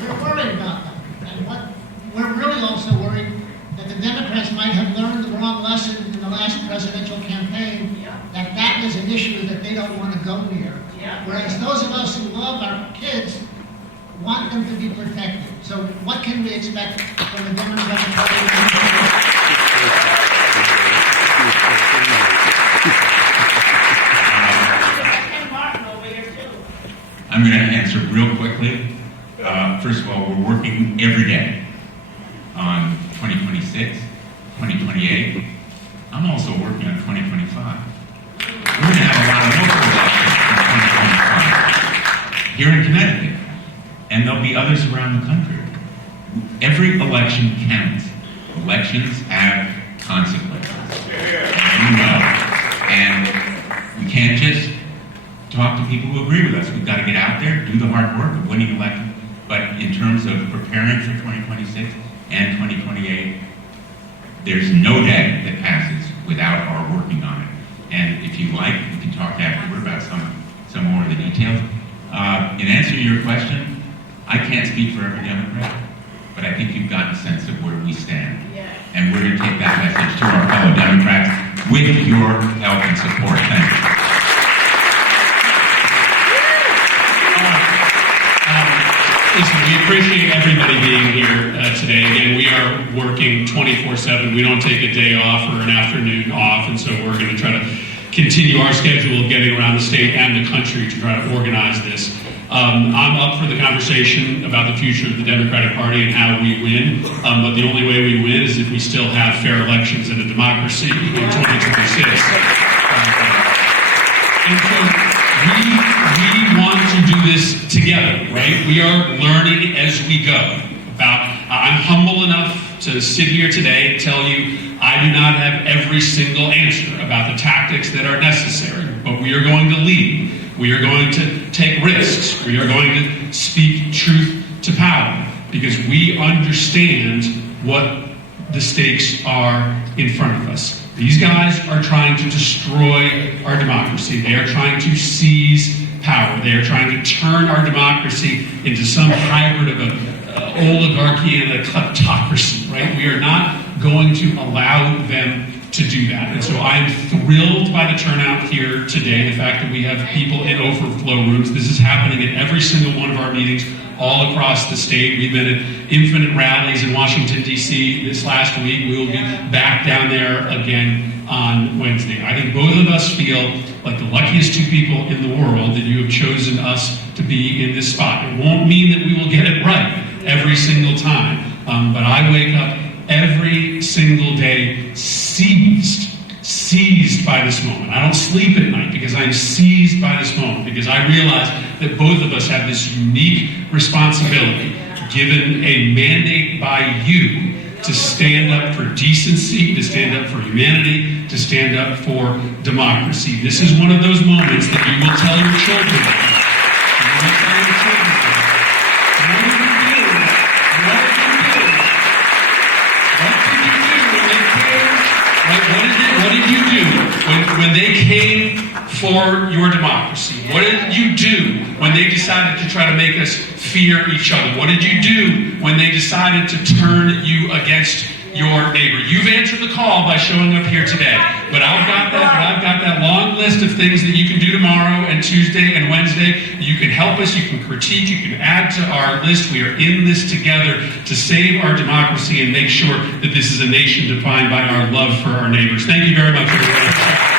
We're worried about them, and we're really also worried that the Democrats might have learned the wrong lesson in the last presidential campaign, that is an issue that they don't want to go near. Whereas those of us who love our kids want them to be protected. So what can we expect from the Democratic Party? I'm going to answer real quickly. First of all, we're working every day on 2026, 2028. I'm also working on 2025. We're going to have a lot of local elections in 2025 here in Connecticut, and there'll be others around the country. Every election counts. Elections have consequences. And we can't just talk to people who agree with us. We've got to get out there, do the hard work of winning elections. But in terms of preparing for 2026 and 2028, there's no day that passes without our working on it. And if you like, we can talk afterward about some more of the details. In answer to your question, I can't speak for every Democrat, but I think you've gotten a sense of where we stand. And we're going to take that message to our fellow Democrats with your help and support. Thank you. Listen, we appreciate everybody being here today. Again, we are working 24/7. We don't take a day off or an afternoon off, and so we're going to try to continue our schedule of getting around the state and the country to try to organize this. I'm up for the conversation about the future of the Democratic Party and how we win, but the only way we win is if we still have fair elections and a democracy in 2026. And so we want to do this together, right? We are learning as we go. I'm humble enough to sit here today and tell you I do not have every single answer about the tactics that are necessary, but we are going to lead. We are going to take risks. We are going to speak truth to power because we understand what the stakes are in front of us. These guys are trying to destroy our democracy. They are trying to seize power. They are trying to turn our democracy into some hybrid of an oligarchy and a kleptocracy, right? We are not going to allow them to do that. And so I am thrilled by the turnout here today, the fact that we have people in overflow rooms. This is happening at every single one of our meetings all across the state. We've been at infinite rallies in Washington, D.C. this last week. We will be back down there again on Wednesday. I think both of us feel like the luckiest two people in the world that you have chosen us to be in this spot. It won't mean that we will get it right every single time, but I wake up every single day seized by this moment. I don't sleep at night because I'm seized by this moment, because I realize that both of us have this unique responsibility, given a mandate by you to stand up for decency, to stand up for humanity, to stand up for democracy. This is one of those moments that you will tell your children about. You will tell your children about. What did you do when they came for your democracy? What did you do when they decided to try to make us fear each other? What did you do when they decided to turn you against your neighbor? You've answered the call by showing up here today, but I've got that long list of things that you can do tomorrow and Tuesday and Wednesday. You can help us, you can critique, you can add to our list. We are in this together to save our democracy and make sure that this is a nation defined by our love for our neighbors. Thank you very much, everyone.